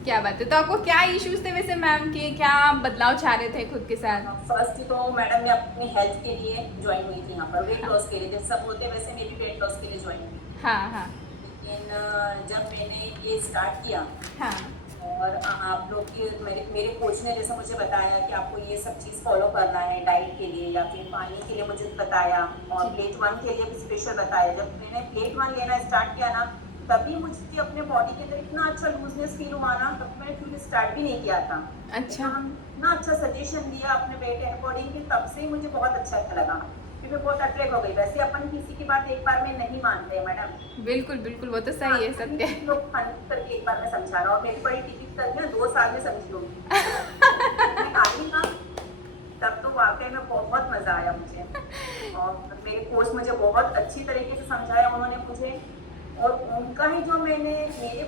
क्या बात है। तो आपको क्या इश्यूज थे वैसे मैम के, क्या बदलाव चाह रहे थे खुद के साथ? फर्स्ट तो मैडम ने अपनी हेल्थ के लिए ज्वाइन हुई थी यहाँ पर, वेट लॉस के लिए, जैसे सब होते हैं वैसे मैं भी वेट लॉस के लिए ज्वाइन हुई। हाँ। लेकिन जब मैंने ये स्टार्ट किया, हाँ। और आप लोग की मेरे कोच ने जैसे मुझे बताया कि आपको ये सब चीज़ फॉलो करना है डाइट के लिए या फिर पानी के लिए मुझे बताया, और प्लेट 1 के लिए भी स्पेशल बताया। जब मैंने प्लेट 1 लेना स्टार्ट किया ना, तभी मुझे अपने बॉडी के अंदर इतना अच्छा लूजनेस फील हुआ ना, तब मैंने फिर स्टार्ट भी नहीं किया था। अच्छा। इतना अच्छा सजेशन दिया अपने वेट अकॉर्डिंग, तब से मुझे बहुत अच्छा लगा, फिर मैं बहुत अट्रैक्ट हो गई। वैसे अपन किसी की बात एक बार में नहीं मानते हैं मैडम। बिल्कुल वो तो सही है, सत्य। लोग करके एक बार में समझा रहा, और मेरी बड़ी टिकट करके 2 साल में समझी होगी। तब तो वाकई में बहुत मजा आया मुझे, और मेरे कोच मुझे बहुत अच्छी तरीके से समझाया उन्होंने मुझे, और उनका ही जो मेरे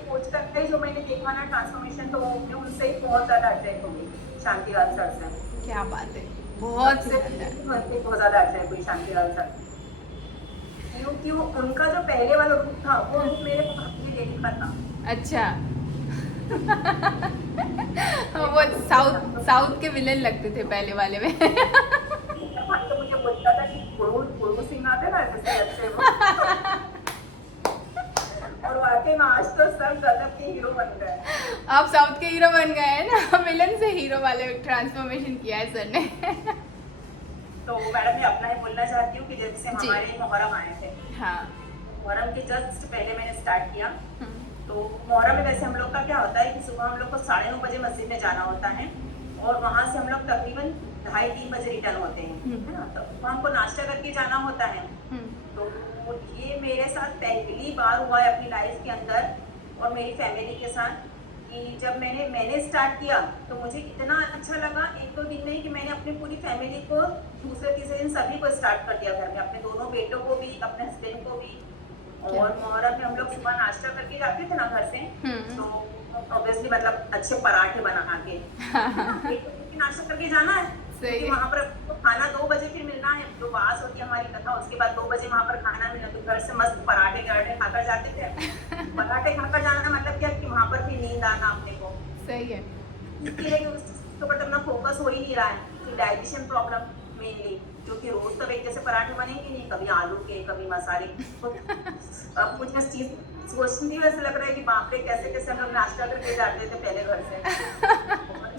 कोच का ही जो मैंने देखा ना ट्रांसफॉर्मेशन, तो मैं उनसे ही बहुत ज्यादा अट्रैक्ट हो गई, शांतिलाल सर से। क्या बात है, बहुत ज्यादा अट्रैक्ट हुई शांतिलाल सर, क्योंकि उनका जो पहले वाला रूप था वो रूप मेरे को काफी देखने का था। अच्छा। वो साउथ के विलेन लगते थे पहले वाले में। तो मुझे बोलता था कि गुरु सिंह आते ना, जैसे लगते वो। और वाकई में आज तो गजब के हीरो बन गए। आप साउथ के हीरो बन गए हैं ना, विलन से हीरो वाले ट्रांसफॉर्मेशन किया है सर ने। तो मैडम मैं अपना ही बोलना चाहती हूँ कि जैसे जी। हमारे मुहर्रम आए थे, हाँ। मुहर्रम के जस्ट पहले मैंने स्टार्ट किया। हम्म, तो मुहर्रम में वैसे हम लोग का क्या होता है कि सुबह हम लोग को 9:30 बजे मस्जिद में जाना होता है और वहाँ से हम लोग तकरीबन 2:30-3 बजे रिटर्न होते हैं, है ना। तो वहाँ हमको नाश्ता करके जाना होता है। हम्म, तो ये मेरे साथ पहली बार हुआ है अपनी लाइफ के अंदर और मेरी फैमिली के साथ कि जब मैंने स्टार्ट किया तो मुझे इतना अच्छा लगा, 1-2 दिन में ही, कि मैंने अपनी पूरी फैमिली को दूसरे तीसरे दिन सभी को स्टार्ट कर दिया घर में, अपने दोनों बेटों को भी, अपने हस्बैंड को भी। और मुहर्रम में हम लोग सुबह नाश्ता करके जाते थे ना घर से, तो ऑब्वियसली मतलब अच्छे पराठे बना के नाश्ता करके जाना है, क्योंकि वहाँ पर तो खाना 2 बजे फिर मिलना है, जो बास होती है हमारी कथा, उसके बाद 2 बजे वहाँ पर खाना मिलना। तो घर से मस्त पराठे खाकर जाते थे। पराठे खाकर जाना मतलब क्या कि वहाँ पर फिर नींद आना अपने को। सही है। इसके लिए उस चीज़ के ऊपर तो अपना फोकस हो ही नहीं रहा है कि डाइजेशन प्रॉब्लम मेनली, क्योंकि रोज तो एक जैसे पराठे बनेंगे नहीं, कभी आलू के, कभी मसाले। अब कुछ इस चीज सोचती हूँ, ऐसा लग रहा है कि बाप रे कैसे कैसे हम लोग नाश्ता करके जाते थे पहले घर से।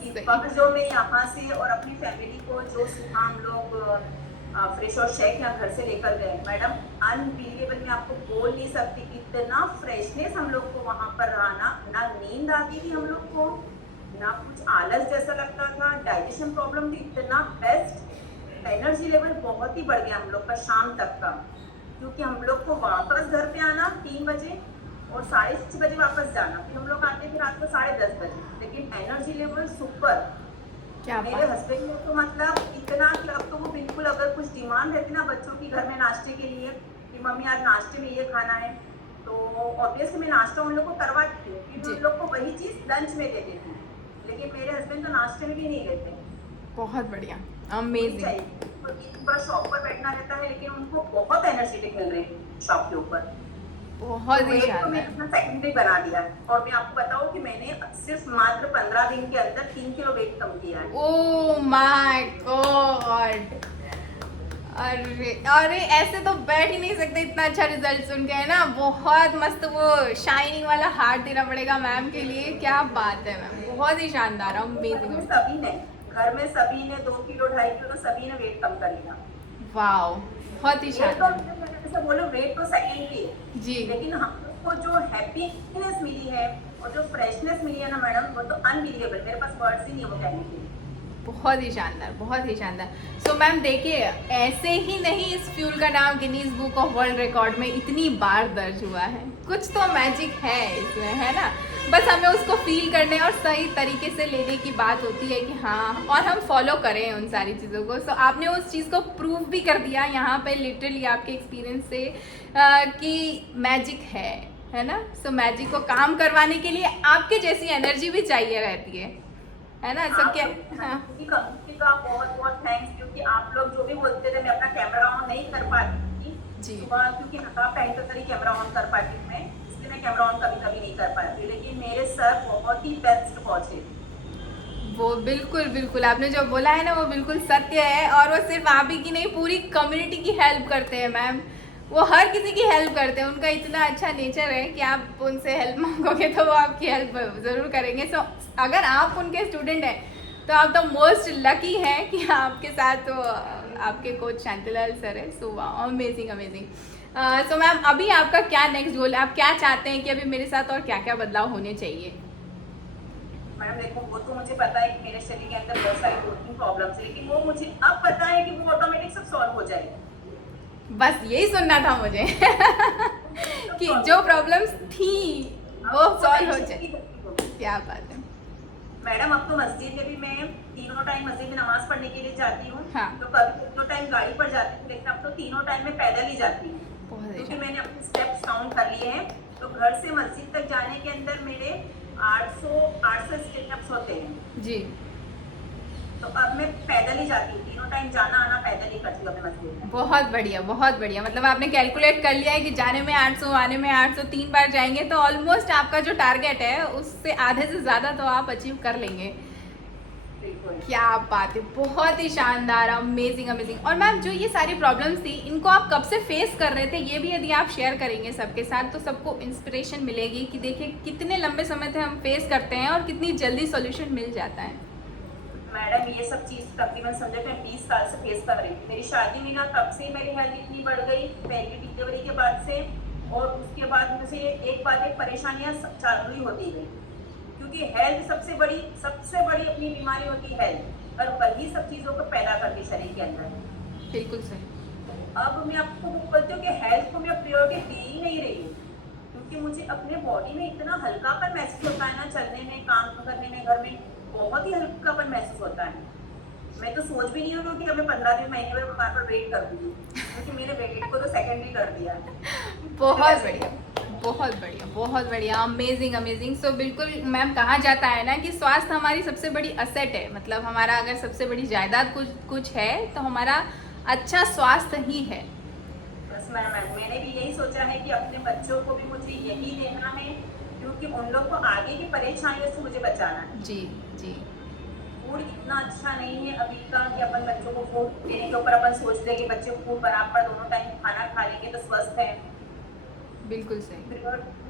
इस वक्त जो मैं यहाँ से और अपनी फैमिली को जो सुबह हम लोग फ्रेश और शेक यहाँ घर से लेकर गए, मैडम अनबिलीवेबल, मैं आपको बोल नहीं सकती, इतना फ्रेशनेस हम लोग को वहाँ पर रहा ना नींद आती थी हम लोग को, ना कुछ आलस जैसा लगता था, डाइजेशन प्रॉब्लम थी, इतना बेस्ट, एनर्जी लेवल बहुत ही बढ़ गया हम लोग का शाम तक का, क्योंकि हम लोग को वापस घर पे आना 3 बजे और 6:30 बजे वापस जाना, फिर हम लोग आते थे रात को 10:30 बजे, लेकिन एनर्जी लेवल सुपर। क्या मेरे हस्बैंड ने तो मतलब इतना कि अब तो वो बिल्कुल, अगर कुछ डिमांड रहती ना बच्चों की घर में नाश्ते के लिए कि मम्मी आज नाश्ते में ये खाना है, तो ऑब्वियसली मैं नाश्ता उन लोग को करवाती हूँ, फिर उन लोग को वही चीज़ लंच में दे देती हूँ, लेकिन मेरे हस्बैंड तो नाश्ते में भी नहीं लेते। बहुत बढ़िया, अमेजिंग। पूरा शॉप पर बैठना रहता है, लेकिन उनको बहुत एनर्जेटिक मिल रही है शॉप के ऊपर। बहुत ही वेट को शानदार। मैंने अपना सेकेंडरी बना दिया है, और मैं आपको बताऊं कि मैंने सिर्फ मात्र 15 दिन के अंदर 3 किलो वेट कम किया है। ओह माय गॉड, अरे अरे ऐसे तो बैठ ही नहीं सकते, इतना अच्छा रिजल्ट सुन के, है ना। बहुत मस्त, वो शाइनिंग वाला हार्ट देना पड़ेगा मैम के लिए। क्या बात है मैम, बहुत ही शानदार, अमेजिंग। सभी ने घर में सभी ने 2 किलो 2.5 किलो तो सभी ने वेट कम कर लिया। वाओ, बहुत ही शानदार। जैसे बोलो वेट तो सेकेंडरी है जी, लेकिन हमको जो हैप्पीनेस मिली है और जो फ्रेशनेस मिली है ना मैडम, वो तो अनबिलीवेबल, मेरे पास वर्ड्स ही नहीं है वो कहने के लिए। बहुत ही शानदार, बहुत ही शानदार। सो मैम देखिए, ऐसे ही नहीं इस फ्यूल का नाम Guinness book of world record में इतनी बार दर्ज हुआ है, कुछ तो मैजिक है इसमें, है ना। बस हमें उसको फील करने और सही तरीके से लेने की बात होती है कि हाँ, और हम फॉलो करें उन सारी चीज़ों को। सो आपने उस चीज़ को प्रूव भी कर दिया यहाँ पे लिटरली आपके एक्सपीरियंस से कि मैजिक है ना। सो मैजिक को काम करवाने के लिए आपके जैसी एनर्जी भी चाहिए रहती है ना। सब क्या, हाँ कम्युनिटी का बहुत बहुत थैंक्स, क्योंकि आप लोग जो भी बोलते थे मैं अपना कैमरा ऑन नहीं कर पाती थी जी। सुबह, क्योंकि नकाब पहनकर तरी कैमरा ऑन कर पाती हूँ मैं, इसलिए मैं कैमरा ऑन कभी कभी नहीं कर पाती, लेकिन मेरे सर बहुत ही बेस्ट पहुंचे। वो बिल्कुल बिल्कुल आपने जो बोला है ना, वो बिल्कुल सत्य है। और वो सिर्फ आप ही की नहीं, पूरी कम्युनिटी की हेल्प करते हैं मैम। वो हर किसी की हेल्प करते हैं, उनका इतना अच्छा नेचर है कि आप उनसे हेल्प मांगोगे तो वो आपकी हेल्प ज़रूर करेंगे। सो अगर आप उनके स्टूडेंट हैं तो आप तो मोस्ट लकी हैं कि आपके साथ तो आपके कोच शांतिलाल सर है। So amazing amazing. So ma'am अभी आपका क्या नेक्स्ट गोल है, आप क्या चाहते हैं कि अभी मेरे साथ और क्या क्या बदलाव होने चाहिए? मैडम देखो, वो तो मुझे पता है कि मेरे शरीर के अंदर बहुत सारी वर्किंग प्रॉब्लम्स है, लेकिन वो मुझे अब पता है कि वो ऑटोमेटिक सब सॉल्व हो जाएगा। बस यही सुनना था मुझे कि जो प्रॉब्लम्स थी वो सॉल्व हो जाए। क्या बात है मैडम, अब तो मस्जिद में भी मैं तीनों टाइम मस्जिद में नमाज पढ़ने के लिए जाती हूँ। हाँ। तो कभी तीनों टाइम गाड़ी पर जाती हूँ, लेकिन अब तो तीनों टाइम में पैदल ही जाती हूँ, बहुत क्योंकि अच्छा। मैंने अपने स्टेप्स काउंट कर लिए हैं। तो घर से मस्जिद तक जाने के अंदर मेरे 800 स्टेप्स होते हैं जी, तो अब मैं पैदल ही जाती हूँ, तीनों टाइम जाना आना पैदल ही करती हूँ अपने मस्जिद में। बहुत बढ़िया बहुत बढ़िया। मतलब आपने कैलकुलेट कर लिया है कि जाने में 800, आने में 800, 3 बार जाएंगे तो ऑलमोस्ट आपका जो टारगेट है उससे आधे से ज़्यादा तो आप अचीव कर लेंगे। बिल्कुल। क्या बात है, बहुत ही शानदार, अमेजिंग अमेजिंग। और मैम जो ये सारी प्रॉब्लम्स थी इनको आप कब से फेस कर रहे थे, ये भी यदि आप शेयर करेंगे सबके साथ तो सबको इंस्पिरेशन मिलेगी कि देखिए कितने लंबे समय से हम फेस करते हैं और कितनी जल्दी सॉल्यूशन मिल जाता है। मैडम ये सब चीज तकरीबन समझे मैं 20 साल से फेस कर रही थी। मेरी शादी हुई ना तब से मेरी हेल्थ इतनी बढ़ गई, पहली डिलीवरी के बाद से, और उसके बाद मुझे एक बाद एक परेशानियां चालू ही होती गई, क्योंकि हेल्थ सबसे बड़ी अपनी बीमारी होती है हेल्थ, और वही सब चीजों को पैदा करती शरीर के अंदर। बिल्कुल सही। अब मैं आपको बोलती हूँ कि हेल्थ को मैं प्रायोरिटी दे ही नहीं रही हूँ, क्योंकि मुझे अपने बॉडी में इतना हल्कापन महसूस होता है ना, चलने में, काम करने में, घर में बहुत ही हल्कापन महसूस होता है। मैं तो सोच भी नहीं हूँ कि हमें 15 दिन महीने में बार वेट कर दूंगी, क्योंकि मेरे वेट को तो सेकेंडरी कर दिया। बहुत बढ़िया, बहुत बढ़िया, बहुत बढ़िया, अमेजिंग अमेजिंग। सो बिल्कुल मैम, कहा जाता है ना कि स्वास्थ्य हमारी सबसे बड़ी असेट है, मतलब हमारा अगर सबसे बड़ी जायदाद कुछ है तो हमारा अच्छा स्वास्थ्य ही है। बस मैंने भी यही सोचा है कि अपने बच्चों को भी मुझे यही देना है, क्योंकि उन लोग को आगे की परेशानियों से मुझे बचाना है। जी जी। फूड इतना अच्छा नहीं है अभी का कि अपन बच्चों को फूड देने के ऊपर अपन सोच रहे कि बच्चे फूड बराबर दोनों टाइम खाना खा लेंगे तो स्वस्थ है। बिल्कुल सही।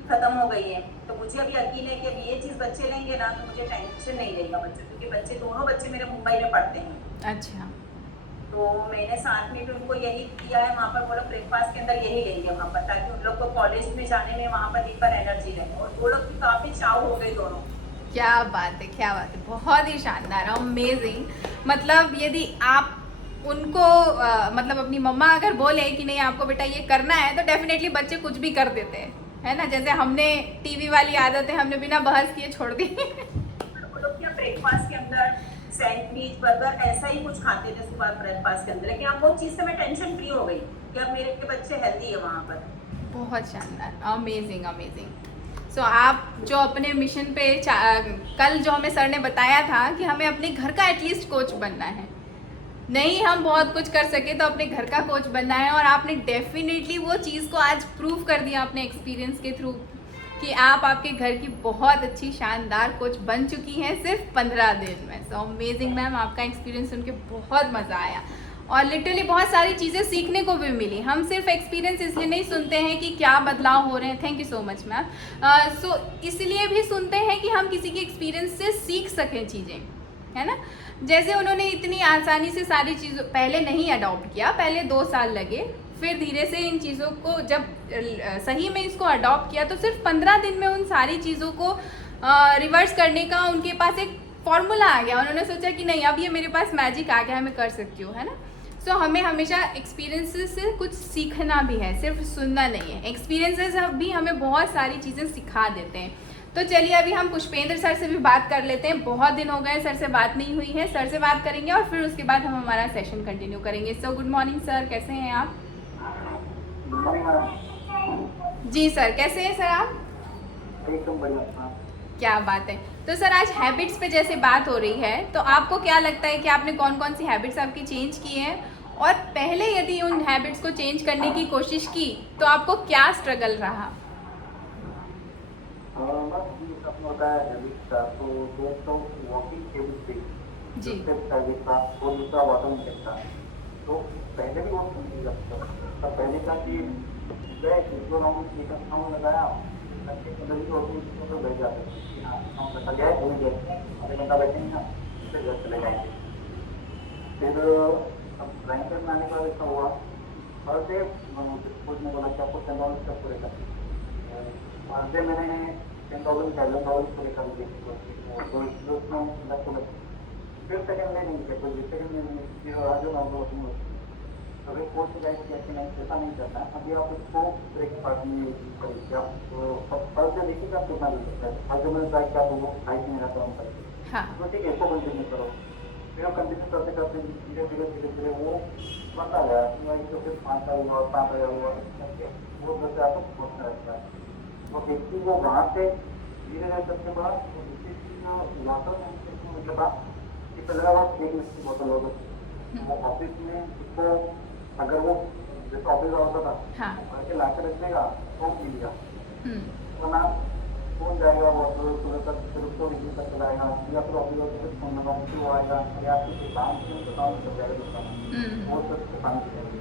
खत्म हो गई है, तो मुझे अभी यकीन है कि अभी ये चीज बच्चे लेंगे ना तो मुझे टेंशन नहीं रहेगा बच्चों, क्योंकि दोनों बच्चे मेरे मुंबई में पढ़ते हैं। अच्छा। तो मैंने साथ में भी उनको यही किया है, वहाँ पर वो लोग ब्रेकफास्ट के अंदर यही लेंगे वहाँ पर, ताकि उन लोग को कॉलेज में जाने में वहाँ पर लेकर एनर्जी रहे, और वो लोग भी काफी चाव हो गए दोनों। क्या बात है, क्या बात है, बहुत ही शानदार, अमेजिंग। मतलब यदि आप उनको मतलब अपनी मम्मा अगर बोले कि नहीं आपको बेटा ये करना है तो डेफिनेटली बच्चे कुछ भी कर देते हैं, है ना। जैसे हमने टीवी वाली आदत है, हमने बिना बहस किए छोड़ दी। वो लोग क्या ब्रेकफास्ट के अंदर सैंडविच, बर्गर ऐसा ही कुछ खाते थे सुबह ब्रेकफास्ट के अंदर, लेकिन अब वो चीज़ से मैं टेंशन फ्री हो गई कि अब मेरे बच्चे हेल्दी है वहाँ पर। बहुत शानदार, अमेजिंग अमेजिंग। सो आप जो अपने मिशन पे कल जो हमें सर ने बताया था कि हमें अपने घर का एटलीस्ट कोच बनना है, नहीं हम बहुत कुछ कर सके तो अपने घर का कोच बनना है, और आपने डेफिनेटली वो चीज़ को आज प्रूव कर दिया अपने एक्सपीरियंस के थ्रू कि आप आपके घर की बहुत अच्छी शानदार कोच बन चुकी हैं सिर्फ 15 दिन में। सो अमेजिंग मैम, आपका एक्सपीरियंस सुन के बहुत मज़ा आया और लिटरली बहुत सारी चीज़ें सीखने को भी मिली। हम सिर्फ एक्सपीरियंस इसलिए नहीं सुनते हैं कि क्या बदलाव हो रहे हैं, thank you so much ma'am, so इसलिए भी सुनते हैं कि हम किसी के एक्सपीरियंस से सीख सकें चीज़ें, है ना। जैसे उन्होंने इतनी आसानी से सारी चीज़ों पहले नहीं अडॉप्ट किया, पहले 2 साल लगे, फिर धीरे से इन चीज़ों को जब सही में इसको अडॉप्ट किया तो सिर्फ 15 दिन में उन सारी चीज़ों को रिवर्स करने का उनके पास एक फॉर्मूला आ गया। उन्होंने सोचा कि नहीं अब ये मेरे पास मैजिक आ गया है, मैं कर सकती हूँ, है ना। सो हमें हमेशा एक्सपीरियंसेस से कुछ सीखना भी है, सिर्फ सुनना नहीं है। एक्सपीरियंसेस भी हमें बहुत सारी चीज़ें सिखा देते हैं। तो चलिए अभी हम पुष्पेंद्र सर से भी बात कर लेते हैं, बहुत दिन हो गए सर से बात नहीं हुई है। सर से बात करेंगे और फिर उसके बाद हम हमारा सेशन कंटिन्यू करेंगे। सो गुड मॉर्निंग सर, कैसे हैं आप? जी सर, कैसे हैं सर आप? एकदम बढ़िया। क्या बात है। तो सर आज हैबिट्स पे जैसे बात हो रही है तो आपको क्या लगता है कि आपने कौन कौन सी हैबिट्स आपकी चेंज की हैं, और पहले यदि उन हैबिट्स को चेंज करने की कोशिश की तो आपको क्या स्ट्रगल रहा? होता है हैबिट का, तो दोस्तों वॉकिंग हैबिट थी जी। हैबिट था, और दूसरा वाटर था। तो पहले भी वॉक नहीं करता था, पहले का कि गए दूसरों राउंड एक राउंड लगाया, अंदर भी वॉकिंग तो बैठ जाते थे, हाँ राउंड लगा गया, भूल गए, आधे घंटा बैठेंगे ना फिर घर चले जाएंगे। फिर अब रैंकर में आने का ऐसा हुआ, और से कोच ने बोला कि आपको 10,000 स्टेप पूरे करने, वहाँ से मैंने 10,000 पूरे कर दिए। फिर सेकंड में नहीं थे, कोई सेकंड में नहीं, जो नॉर्मल अभी कोच गाइड कहते हैं ऐसा नहीं करता। अभी आप उसको ब्रेकफास्ट में करिए, आप तो फल से देखिएगा आप कितना नहीं सकता है, फल जो मैंने ट्राई किया तो वो 2.5 महीना काम करके, हाँ। तो ठीक है इसको कंटिन्यू करो। फिर कंटिन्यू करते करते धीरे धीरे धीरे धीरे वो बढ़ता गया, तो फिर 5,000 हुआ, 7,000 हुआ, वो 10,000 तक पहुँचने लगता है। वो व्यक्ति को वहाँ से धीरे धीरे करके बढ़ा, तो दूसरी चीज़ वाटर मुझे था कि पहले बात 1 लीटर की बोतल हो गई, वो ऑफिस में उसको अगर वो जैसे ऑफिस होता था, हाँ। करके ला के रख देगा तो पी लिया, वरना फोन जाएगा वो तो सुबह तक फिर उसको रिव्यू तक चलाएगा या फिर ऑफिस फोन नंबर से वो आएगा या आपके काम से काम कर जाएगा दूसरा वो सब काम करेंगे।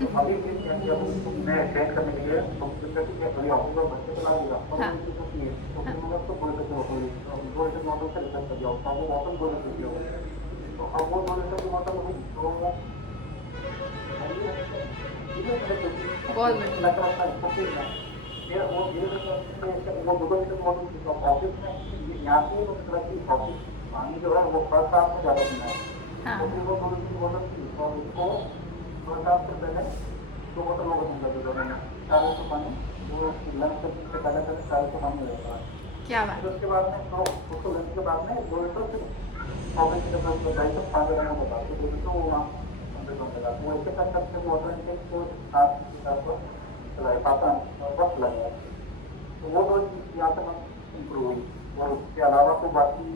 तो अभी भी जब मैं अटेंड करने के लिए कंप्यूटर की अभी ऑफिस में बच्चे चला देगा और हाँ। उनकी छुट्टी है तो फिर मैं उसको बोल सकते हो दो लिटर मॉडल से रिसर्च कर जाओ तो वो मौसम बोल सकते हो। तो अब वो 2 लिटर की मॉडल हुई तो बहुत बढ़िया। लग रहा था फिर वो वो गूगल से मॉडल ऑफिस में यहाँ से ऑफिस पानी जो है वो फर्स्ट हाफ में ज़्यादा पीना है हाँ। तो फिर वो गूगल की मॉडल थी और उसको फर्स्ट हाफ से पहले 2 बोतल वो बंद कर दिया मैंने 40 पानी वो लंच से पहले 40 पानी रहेगा। क्या बात। फिर उसके बाद में तो उसको लंच के बाद में 2 लीटर फिर ऑफिस के पास बताई तो 5 हज़ार में बता तो 2 लीटर वो वहाँ लगा वो ऐसे कर सकते वाटर इनटेक को आपको चलाए पाता वक्त लगेगा तो वो 2 चीज़ यहाँ तक हम इम्प्रूव हुई और उसके अलावा तो बाकी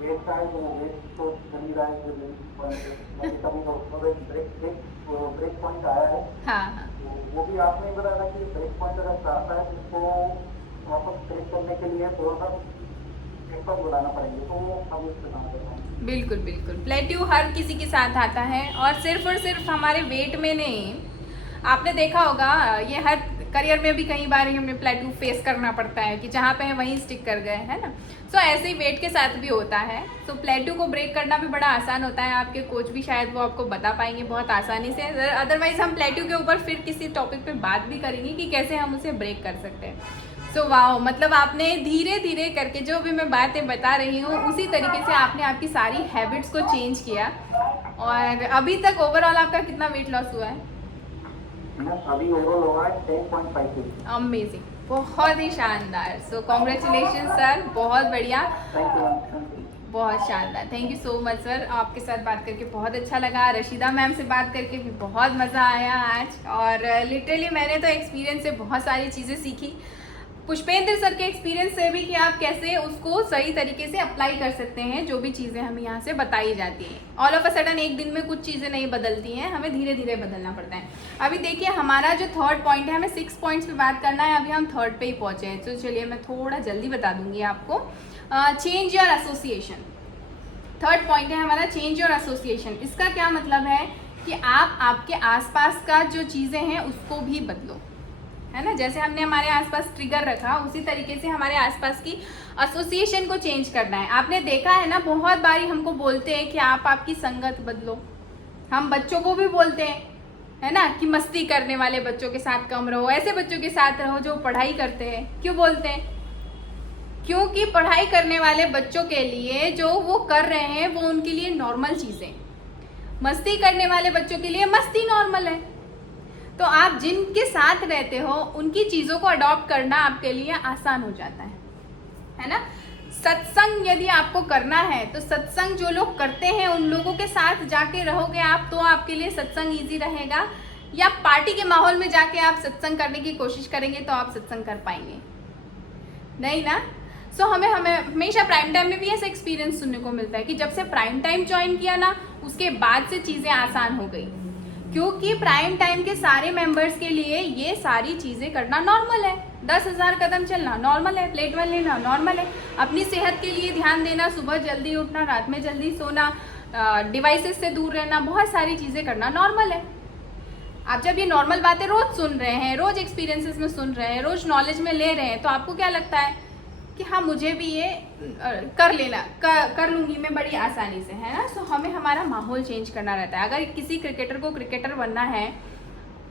वेट का है तो वो वेट तो बनी रहा है जो कभी ब्रेक पॉइंट आया है हाँ हाँ। तो वो भी आपने बताया कि ब्रेक पॉइंट अगर आता है जिसको वापस ब्रेक करने के लिए थोड़ा सा एक बार बुलाना पड़ेंगे तो वो हम इस पर काम करते हैं। बिल्कुल बिल्कुल, प्लेट्यू हर किसी के साथ आता है और सिर्फ हमारे वेट में नहीं, आपने देखा होगा ये हर करियर में भी कई बार हमें प्लेट्यू फेस करना पड़ता है कि जहाँ पे है वहीं स्टिक कर गए, है ना। सो ऐसे ही वेट के साथ भी होता है। तो प्लेट्यू को ब्रेक करना भी बड़ा आसान होता है, आपके कोच भी शायद वो आपको बता पाएंगे बहुत आसानी से। अदरवाइज हम प्लेट्यू के ऊपर फिर किसी टॉपिक पे बात भी करेंगे कि कैसे हम उसे ब्रेक कर सकते हैं। सो वाओ, मतलब आपने धीरे धीरे करके जो भी मैं बातें बता रही हूँ उसी तरीके से आपने आपकी सारी हैबिट्स को चेंज किया। और अभी तक ओवरऑल आपका कितना वेट लॉस हुआ है? अभी ओवरऑल हुआ है 10.5 kg। अमेजिंग, बहुत ही शानदार। सो कॉन्ग्रेचुलेशन सर, बहुत बढ़िया, थैंक यू। बहुत शानदार। Thank you so much sir, आपके साथ बात करके बहुत अच्छा लगा। रशीदा मैम से बात करके भी बहुत मज़ा आया आज, और लिटरली मैंने तो एक्सपीरियंस से बहुत सारी चीज़ें सीखी, पुष्पेंद्र सर के एक्सपीरियंस से भी कि आप कैसे उसको सही तरीके से अप्लाई कर सकते हैं जो भी चीज़ें हमें यहाँ से बताई जाती हैं। ऑल ऑफ अ सडन एक दिन में कुछ चीज़ें नहीं बदलती हैं, हमें धीरे धीरे बदलना पड़ता है। अभी देखिए हमारा जो थर्ड पॉइंट है, हमें 6 पॉइंट्स पे बात करना है, अभी हम थर्ड पे ही पहुँचे हैं। तो चलिए मैं थोड़ा जल्दी बता दूंगी आपको। Change your association, third point है हमारा, चेंज योर एसोसिएशन। इसका क्या मतलब है कि आप आपके आसपास का जो चीज़ें हैं उसको भी बदलो, है ना। जैसे हमने हमारे आसपास ट्रिगर रखा, उसी तरीके से हमारे आसपास की एसोसिएशन को चेंज करना है। आपने देखा है ना, बहुत बारी हमको बोलते हैं कि आप आपकी संगत बदलो। हम बच्चों को भी बोलते हैं, है ना, कि मस्ती करने वाले बच्चों के साथ कम रहो, ऐसे बच्चों के साथ रहो जो पढ़ाई करते हैं। क्यों बोलते हैं? क्योंकि पढ़ाई करने वाले बच्चों के लिए जो वो कर रहे हैं वो उनके लिए नॉर्मल चीज़ें, मस्ती करने वाले बच्चों के लिए मस्ती नॉर्मल है। तो आप जिनके साथ रहते हो उनकी चीज़ों को अडॉप्ट करना आपके लिए आसान हो जाता है ना। सत्संग यदि आपको करना है तो सत्संग जो लोग करते हैं उन लोगों के साथ जाके रहोगे आप, तो आपके लिए सत्संग ईजी रहेगा। या पार्टी के माहौल में जाके आप सत्संग करने की कोशिश करेंगे तो आप सत्संग कर पाएंगे नहीं ना। सो हमें हमेशा प्राइम टाइम में भी ऐसा एक्सपीरियंस सुनने को मिलता है कि जब से प्राइम टाइम ज्वाइन किया ना, उसके बाद से चीज़ें आसान हो गई, क्योंकि प्राइम टाइम के सारे मेंबर्स के लिए ये सारी चीज़ें करना नॉर्मल है। 10,000 कदम चलना नॉर्मल है, प्लेट वन लेना नॉर्मल है, अपनी सेहत के लिए ध्यान देना, सुबह जल्दी उठना, रात में जल्दी सोना, डिवाइसेस से दूर रहना, बहुत सारी चीज़ें करना नॉर्मल है। आप जब ये नॉर्मल बातें रोज़ सुन रहे हैं, रोज़ एक्सपीरियंसेस में सुन रहे हैं, रोज़ नॉलेज में ले रहे हैं, तो आपको क्या लगता है कि हाँ मुझे भी ये कर लूँगी मैं बड़ी आसानी से, है ना। सो हमें हमारा माहौल चेंज करना रहता है। अगर किसी क्रिकेटर को क्रिकेटर बनना है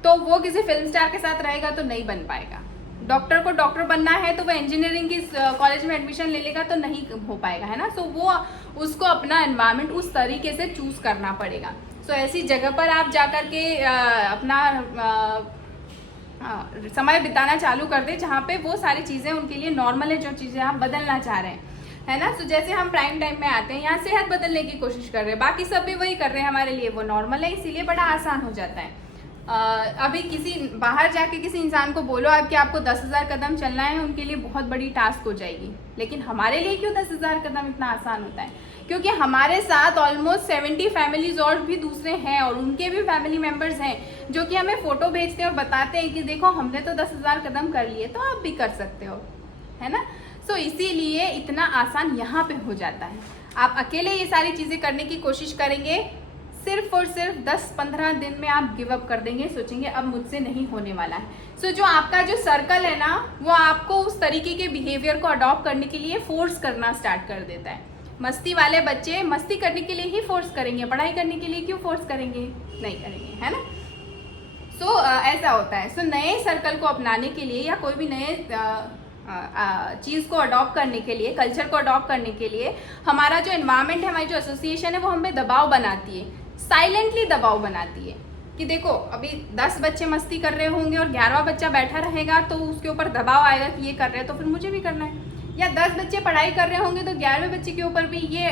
तो वो किसी फिल्म स्टार के साथ रहेगा तो नहीं बन पाएगा। डॉक्टर को डॉक्टर बनना है तो वो इंजीनियरिंग की कॉलेज में एडमिशन ले लेगा तो नहीं हो पाएगा, है ना। सो वो उसको अपना एनवायरनमेंट उस तरीके से चूज़ करना पड़ेगा। सो ऐसी जगह पर आप जा कर के अपना समय बिताना चालू कर दे जहाँ पे वो सारी चीज़ें उनके लिए नॉर्मल है, जो चीज़ें आप बदलना चाह रहे हैं, है ना। सो जैसे हम प्राइम टाइम में आते हैं, यहाँ सेहत बदलने की कोशिश कर रहे हैं, बाकी सब भी वही कर रहे हैं, हमारे लिए वो नॉर्मल है, इसीलिए बड़ा आसान हो जाता है। अभी किसी बाहर जाके किसी इंसान को बोलो आप कि आपको 10,000 कदम चलना है, उनके लिए बहुत बड़ी टास्क हो जाएगी। लेकिन हमारे लिए क्यों 10,000 कदम इतना आसान होता है? क्योंकि हमारे साथ ऑलमोस्ट 70 फैमिलीज और भी दूसरे हैं, और उनके भी फैमिली मेम्बर्स हैं जो कि हमें फ़ोटो भेजते हैं और बताते हैं कि देखो हमने तो 10,000 कदम कर लिए, तो आप भी कर सकते हो, है ना। सो इसीलिए इतना आसान यहाँ पे हो जाता है। आप अकेले ये सारी चीज़ें करने की कोशिश करेंगे, सिर्फ और सिर्फ 10-15 दिन में आप गिव अप कर देंगे, सोचेंगे अब मुझसे नहीं होने वाला है। सो जो आपका जो सर्कल है ना, वो आपको उस तरीके के बिहेवियर को अडॉप्ट करने के लिए फोर्स करना स्टार्ट कर देता है। मस्ती वाले बच्चे मस्ती करने के लिए ही फोर्स करेंगे, पढ़ाई करने के लिए क्यों फोर्स करेंगे? नहीं करेंगे, है ना। सो ऐसा होता है। सो नए सर्कल को अपनाने के लिए या कोई भी नए चीज़ को अडॉप्ट करने के लिए, कल्चर को अडॉप्ट करने के लिए हमारा जो एनवायरनमेंट है, हमारी जो एसोसिएशन है, वो हमें दबाव बनाती है, साइलेंटली दबाव बनाती है कि देखो अभी 10 बच्चे मस्ती कर रहे होंगे और 11वां बच्चा बैठा रहेगा तो उसके ऊपर दबाव आएगा कि ये कर रहे हैं तो फिर मुझे भी करना है। या 10 बच्चे पढ़ाई कर रहे होंगे तो 11वें बच्चे के ऊपर भी ये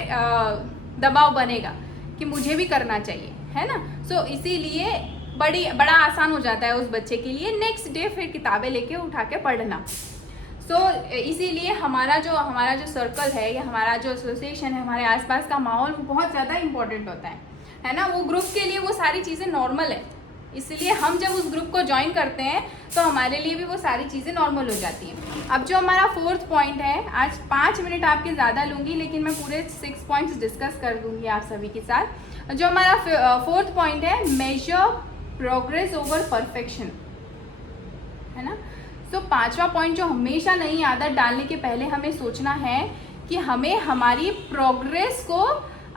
दबाव बनेगा कि मुझे भी करना चाहिए, है ना। सो इसीलिए बड़ा आसान हो जाता है उस बच्चे के लिए नेक्स्ट डे फिर किताबें लेके उठा के पढ़ना। सो इसीलिए हमारा जो सर्कल है या हमारा जो एसोसिएशन है, हमारे आसपास का माहौल बहुत ज़्यादा इम्पोर्टेंट होता है ना। वो ग्रुप के लिए वो सारी चीज़ें नॉर्मल है, इसलिए हम जब उस ग्रुप को ज्वाइन करते हैं तो हमारे लिए भी वो सारी चीज़ें नॉर्मल हो जाती हैं। अब जो हमारा 4th पॉइंट है, आज 5 मिनट आपके ज़्यादा लूँगी लेकिन मैं पूरे 6 पॉइंट्स डिस्कस कर दूँगी आप सभी के साथ। जो हमारा 4th पॉइंट है, मेजर प्रोग्रेस ओवर परफेक्शन, है ना। तो 5वां पॉइंट जो हमेशा नई आदत डालने के पहले हमें सोचना है कि हमें हमारी प्रोग्रेस को,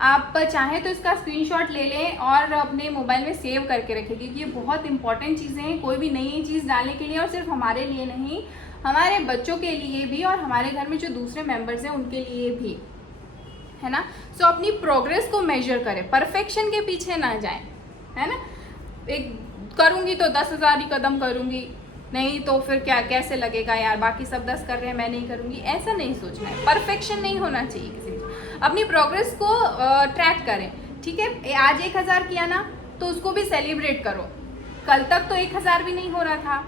आप चाहें तो इसका स्क्रीनशॉट ले लें और अपने मोबाइल में सेव करके रखें, क्योंकि ये बहुत इंपॉर्टेंट चीज़ें हैं कोई भी नई चीज़ डालने के लिए, और सिर्फ हमारे लिए नहीं, हमारे बच्चों के लिए भी और हमारे घर में जो दूसरे मेंबर्स हैं उनके लिए भी, है ना। सो अपनी प्रोग्रेस को मेजर करें, परफेक्शन के पीछे ना जाएं, है ना। एक करूँगी तो 10,000 ही कदम करूँगी, नहीं तो फिर क्या, कैसे लगेगा यार, बाकी सब 10 कर रहे हैं मैं नहीं करूँगी, ऐसा नहीं सोचना है। परफेक्शन नहीं होना चाहिए किसी में। अपनी प्रोग्रेस को ट्रैक करें, ठीक है। आज 1,000 किया ना तो उसको भी सेलिब्रेट करो। कल तक तो 1,000 भी नहीं हो रहा था,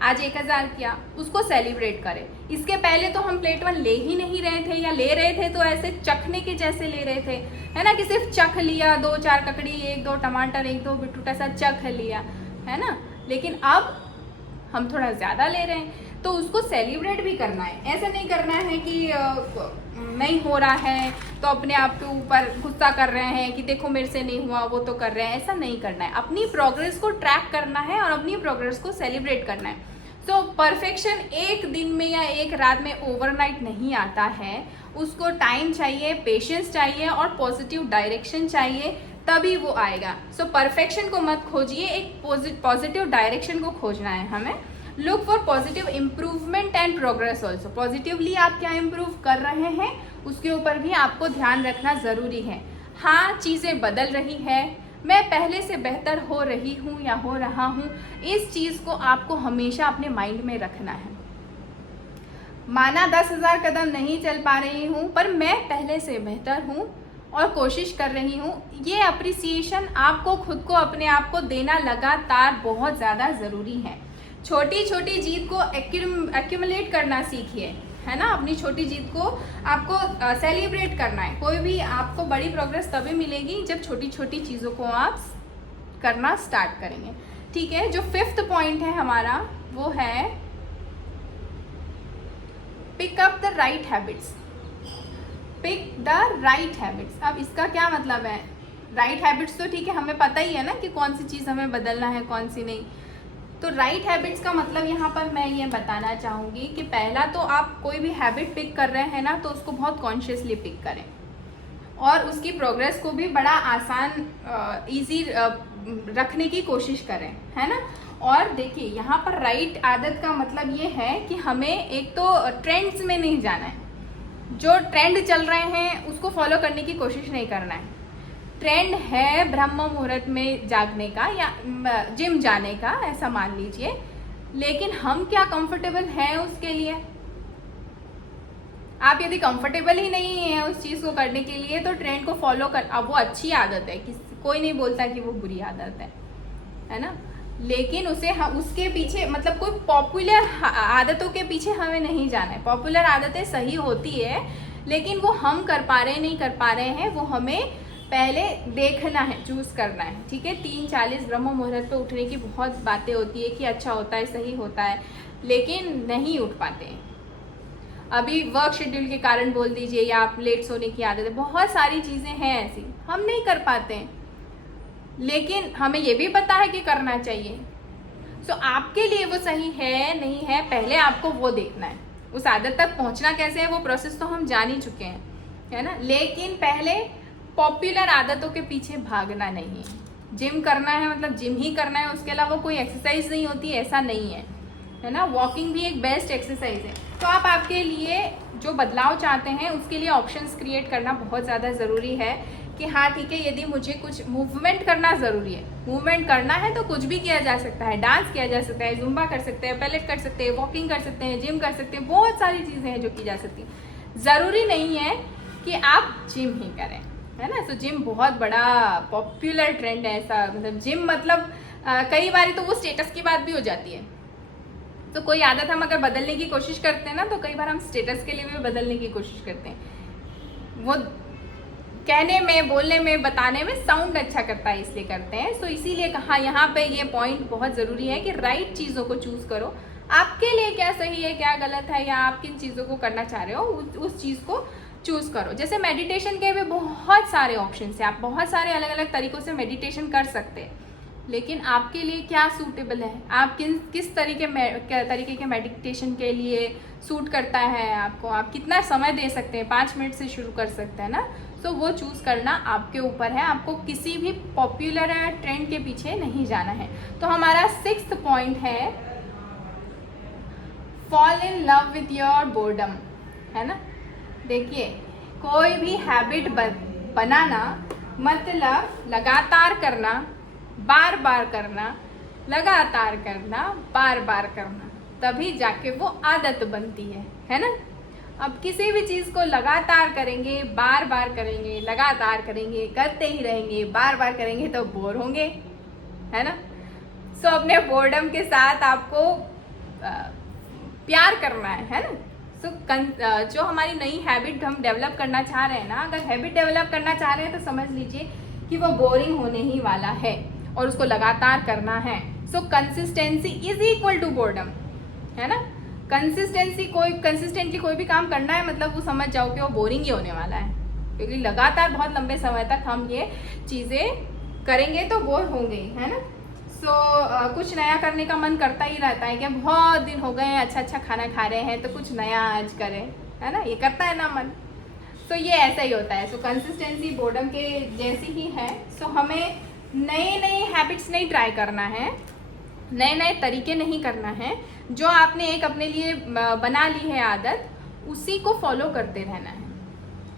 आज 1,000 किया, उसको सेलिब्रेट करें। इसके पहले तो हम प्लेट 1 ले ही नहीं रहे थे, या ले रहे थे तो ऐसे चखने के जैसे ले रहे थे, है ना, कि सिर्फ चख लिया, 2-4 ककड़ी, 1-2 टमाटर, 1-2 बिट्टूटा सा चख लिया, है ना। लेकिन अब हम थोड़ा ज़्यादा ले रहे हैं तो उसको सेलिब्रेट भी करना है। ऐसा नहीं करना है कि नहीं हो रहा है तो अपने आप के ऊपर गुस्सा कर रहे हैं कि देखो मेरे से नहीं हुआ, वो तो कर रहे हैं, ऐसा नहीं करना है। अपनी प्रोग्रेस को ट्रैक करना है और अपनी प्रोग्रेस को सेलिब्रेट करना है। सो परफेक्शन एक दिन में या एक रात में ओवरनाइट नहीं आता है, उसको टाइम चाहिए, पेशेंस चाहिए और पॉजिटिव डायरेक्शन चाहिए, तभी वो आएगा। सो परफेक्शन को मत खोजिए, एक पॉजिटिव डायरेक्शन को खोजना है हमें। Look for positive improvement and progress also. Positively आप क्या इम्प्रूव कर रहे हैं उसके ऊपर भी आपको ध्यान रखना ज़रूरी है। हाँ, चीज़ें बदल रही है, मैं पहले से बेहतर हो रही हूँ या हो रहा हूँ, इस चीज़ को आपको हमेशा अपने माइंड में रखना है। माना 10,000 कदम नहीं चल पा रही हूँ, पर मैं पहले से बेहतर हूँ और कोशिश कर रही हूँ। ये अप्रिसिएशन आपको खुद को, अपने आप को देना लगातार बहुत ज़्यादा ज़रूरी है। छोटी छोटी जीत को एक्यूमुलेट करना सीखिए, है ना। अपनी छोटी जीत को आपको सेलिब्रेट करना है। कोई भी आपको बड़ी प्रोग्रेस तभी मिलेगी जब छोटी छोटी चीज़ों को आप करना स्टार्ट करेंगे, ठीक है। जो 5th पॉइंट है हमारा, वो है pick up the right habits. Pick the right habits. अब इसका क्या मतलब है? राइट हैबिट्स तो ठीक है, हमें पता ही है ना कि कौन सी चीज़ हमें बदलना है, कौन सी नहीं। तो राइट हैबिट्स का मतलब यहाँ पर मैं ये बताना चाहूँगी कि पहला तो आप कोई भी हैबिट पिक कर रहे हैं ना, तो उसको बहुत कॉन्शियसली पिक करें और उसकी प्रोग्रेस को भी बड़ा आसान, इजी रखने की कोशिश करें, है ना। और देखिए यहाँ पर राइट आदत का मतलब ये है कि हमें एक तो ट्रेंड्स में नहीं जाना है, जो ट्रेंड चल रहे हैं उसको फॉलो करने की कोशिश नहीं करना है। ट्रेंड है ब्रह्म मुहूर्त में जागने का या जिम जाने का, ऐसा मान लीजिए, लेकिन हम क्या कंफर्टेबल हैं उसके लिए। आप यदि कंफर्टेबल ही नहीं है उस चीज़ को करने के लिए तो ट्रेंड को फॉलो कर, अब वो अच्छी आदत है, कोई नहीं बोलता कि वो बुरी आदत है ना, लेकिन उसे उसके पीछे, मतलब कोई पॉपुलर आदतों के पीछे हमें नहीं जाना है। पॉपुलर आदतें सही होती है, लेकिन वो हम कर पा रहे हैं नहीं कर पा रहे हैं, वो हमें पहले देखना है, चूज़ करना है, ठीक है। 3:40 ब्रह्म मुहूर्त पे उठने की बहुत बातें होती है कि अच्छा होता है, सही होता है, लेकिन नहीं उठ पाते हैं। अभी वर्क शेड्यूल के कारण बोल दीजिए, या आप लेट सोने की आदत है, बहुत सारी चीज़ें हैं ऐसी हम नहीं कर पाते हैं, लेकिन हमें ये भी पता है कि करना चाहिए। सो आपके लिए वो सही है नहीं है, पहले आपको वो देखना है। उस आदत तक पहुंचना कैसे है वो प्रोसेस तो हम जान ही चुके हैं, है ना। लेकिन पहले पॉपुलर आदतों के पीछे भागना नहीं है। जिम करना है मतलब जिम ही करना है, उसके अलावा कोई एक्सरसाइज नहीं होती, ऐसा नहीं है ना। वॉकिंग भी एक बेस्ट एक्सरसाइज है। तो आप आपके लिए जो बदलाव चाहते हैं उसके लिए ऑप्शंस क्रिएट करना बहुत ज़्यादा ज़रूरी है कि हाँ ठीक है, यदि मुझे कुछ मूवमेंट करना ज़रूरी है, मूवमेंट करना है तो कुछ भी किया जा सकता है, डांस किया जा सकता है, जुम्बा कर सकते हैं, पैलेट कर सकते हैं, वॉकिंग कर सकते हैं, जिम कर सकते हैं, बहुत सारी चीज़ें हैं जो की जा सकती हैं। ज़रूरी नहीं है कि आप जिम ही करें, है ना। सो जिम बहुत बड़ा पॉपुलर ट्रेंड है ऐसा, मतलब जिम मतलब कई बार तो वो स्टेटस की बात भी हो जाती है। तो कोई आदत हम अगर बदलने की कोशिश करते हैं ना, तो कई बार हम स्टेटस के लिए भी बदलने की कोशिश करते हैं। वो कहने में, बोलने में, बताने में साउंड अच्छा करता है इसलिए करते हैं। सो इसीलिए कहा यहाँ पे ये पॉइंट बहुत ज़रूरी है कि राइट चीज़ों को चूज़ करो। आपके लिए क्या सही है, क्या गलत है, या आप किन चीज़ों को करना चाह रहे हो, उस चीज़ को चूज़ करो। जैसे मेडिटेशन के भी बहुत सारे ऑप्शन हैं, आप बहुत सारे अलग अलग तरीक़ों से मेडिटेशन कर सकते हैं, लेकिन आपके लिए क्या सूटेबल है, आप किस तरीके के मेडिटेशन के लिए सूट करता है आपको, आप कितना समय दे सकते हैं, 5 मिनट से शुरू कर सकते हैं ना। सो वो चूज़ करना आपके ऊपर है, आपको किसी भी पॉपुलर ट्रेंड के पीछे नहीं जाना है। तो हमारा 6th पॉइंट है fall in love with your boredom, है ना। देखिए, कोई भी हैबिट बनाना मतलब लगातार करना, बार बार करना, लगातार करना, बार बार करना, तभी जाके वो आदत बनती है ना। अब किसी भी चीज़ को लगातार करेंगे, बार बार करेंगे, लगातार करेंगे, करते ही रहेंगे, बार बार करेंगे तो बोर होंगे, है ना। सो अपने बोर्डम के साथ आपको प्यार करना है ना। सो जो हमारी नई हैबिट हम डेवलप करना चाह रहे हैं ना, अगर हैबिट डेवलप करना चाह रहे हैं तो समझ लीजिए कि वो बोरिंग होने ही वाला है और उसको लगातार करना है। So consistency is equal to boredom, है ना। कंसिस्टेंटली कोई भी काम करना है मतलब वो समझ जाओ कि वो बोरिंग ही होने वाला है, क्योंकि लगातार बहुत लंबे समय तक हम ये चीज़ें करेंगे तो बोर होंगे, है ना। सो कुछ नया करने का मन करता ही रहता है, क्या बहुत दिन हो गए हैं अच्छा खाना खा रहे हैं तो कुछ नया आज करें, है ना, ये करता है ना मन। सो ये ऐसा ही होता है। सो कंसिस्टेंसी बोर्डम के जैसी ही है। सो हमें नए हैबिट्स नहीं ट्राई करना है, नए तरीके नहीं करना है। जो आपने एक अपने लिए बना ली है आदत, उसी को फॉलो करते रहना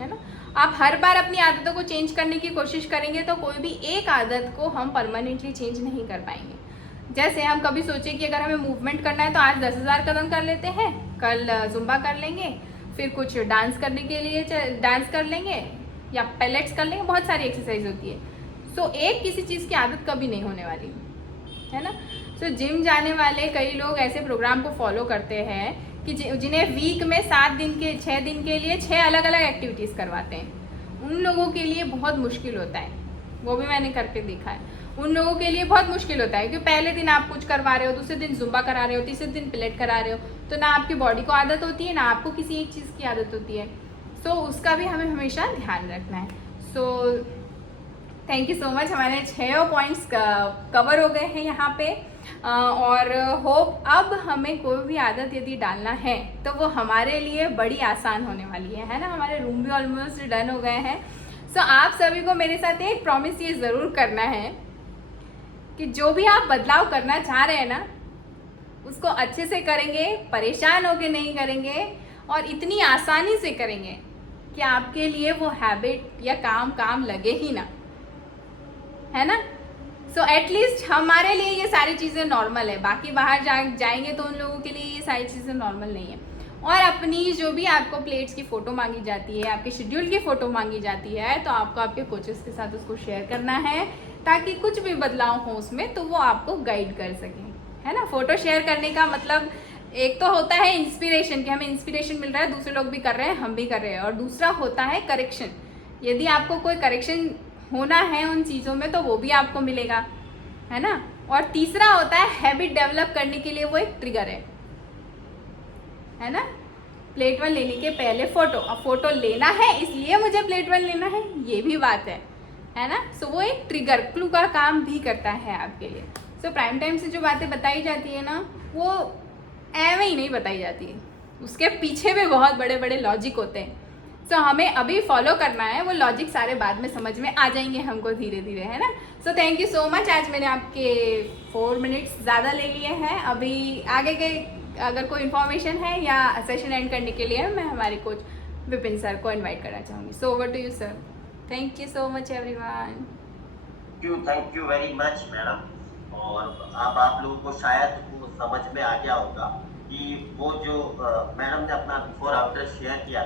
है ना। आप हर बार अपनी आदतों को चेंज करने की कोशिश करेंगे तो कोई भी एक आदत को हम परमानेंटली चेंज नहीं कर पाएंगे। जैसे हम कभी सोचें कि अगर हमें मूवमेंट करना है तो आज 10,000 कदम कर लेते हैं, कल जुम्बा कर लेंगे, फिर कुछ डांस करने के लिए डांस कर लेंगे या पैलेट्स कर लेंगे, बहुत सारी एक्सरसाइज होती है। सो एक किसी चीज़ की आदत कभी नहीं होने वाली, है ना। सो जिम जाने वाले कई लोग ऐसे प्रोग्राम को फॉलो करते हैं कि जिन्हें वीक में 6 दिन के लिए 6 अलग अलग एक्टिविटीज़ करवाते हैं। उन लोगों के लिए बहुत मुश्किल होता है, वो भी मैंने करके देखा है। उन लोगों के लिए बहुत मुश्किल होता है क्योंकि पहले दिन आप कुछ करवा रहे हो, दूसरे दिन जुम्बा करा रहे हो, तीसरे दिन प्लेट करा रहे हो, तो ना आपकी बॉडी को आदत होती है ना आपको किसी एक चीज़ की आदत होती है। सो उसका भी हमें हमेशा ध्यान रखना है। So thank you so much. हमारे 6 पॉइंट्स कवर हो गए हैं यहाँ पे, और होप अब हमें कोई भी आदत यदि डालना है तो वो हमारे लिए बड़ी आसान होने वाली है ना। हमारे रूम भी ऑलमोस्ट डन हो गए हैं। सो आप सभी को मेरे साथ एक प्रॉमिस ये ज़रूर करना है कि जो भी आप बदलाव करना चाह रहे हैं ना, उसको अच्छे से करेंगे, परेशान होके नहीं करेंगे, और इतनी आसानी से करेंगे कि आपके लिए वो हैबिट या काम लगे ही ना, है ना। सो एटलीस्ट हमारे लिए ये सारी चीज़ें नॉर्मल है, बाकी बाहर जाएंगे तो उन लोगों के लिए ये सारी चीज़ें नॉर्मल नहीं है। और अपनी जो भी आपको प्लेट्स की फ़ोटो मांगी जाती है, आपके शेड्यूल की फ़ोटो मांगी जाती है, तो आपको आपके कोचेस के साथ उसको शेयर करना है ताकि कुछ भी बदलाव हो उसमें तो वो आपको गाइड कर सकें, है ना। फ़ोटो शेयर करने का मतलब एक तो होता है इंस्पिरेशन, कि हमें इंस्पिरेशन मिल रहा है, दूसरे लोग भी कर रहे हैं, हम भी कर रहे हैं, और दूसरा होता है करेक्शन। यदि आपको कोई करेक्शन होना है उन चीज़ों में तो वो भी आपको मिलेगा, है ना। और तीसरा होता है हैबिट डेवलप करने के लिए वो एक ट्रिगर है ना। प्लेट 1 लेने के पहले फ़ोटो, अब फ़ोटो लेना है इसलिए मुझे प्लेट 1 लेना है, ये भी बात है ना। सो वो एक ट्रिगर क्लू का काम भी करता है आपके लिए। सो प्राइम टाइम से जो बातें बताई जाती है ना, वो ऐਵੇਂ ही नहीं बताई जाती है, उसके पीछे भी बहुत बड़े बड़े लॉजिक होते हैं। सो हमें अभी फॉलो करना है, वो लॉजिक सारे बाद में समझ में आ जाएंगे हमको धीरे धीरे, है ना। So thank you so much, आज मैंने आपके 4 मिनट्स ज़्यादा ले लिए हैं। अभी आगे के अगर कोई इन्फॉर्मेशन है या सेशन एंड करने के लिए मैं हमारे कोच विपिन सर को इनवाइट करना चाहूँगी। So over to you sir. Thank you so much everyone. Thank you very much madam. और अब आप लोगों को शायद वो समझ में आ गया होगा कि वो जो मैडम ने अपना बिफोर आफ्टर शेयर किया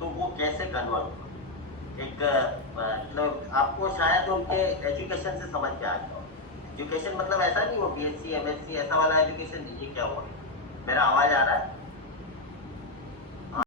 तो वो कैसे कन्वर्ट हुआ। एक मतलब आपको शायद उनके एजुकेशन से समझ में आ गया हो। एजुकेशन मतलब ऐसा नहीं हो BSc MSc ऐसा वाला एजुकेशन नहीं, ये क्या हुआ। मेरा आवाज आ रहा है?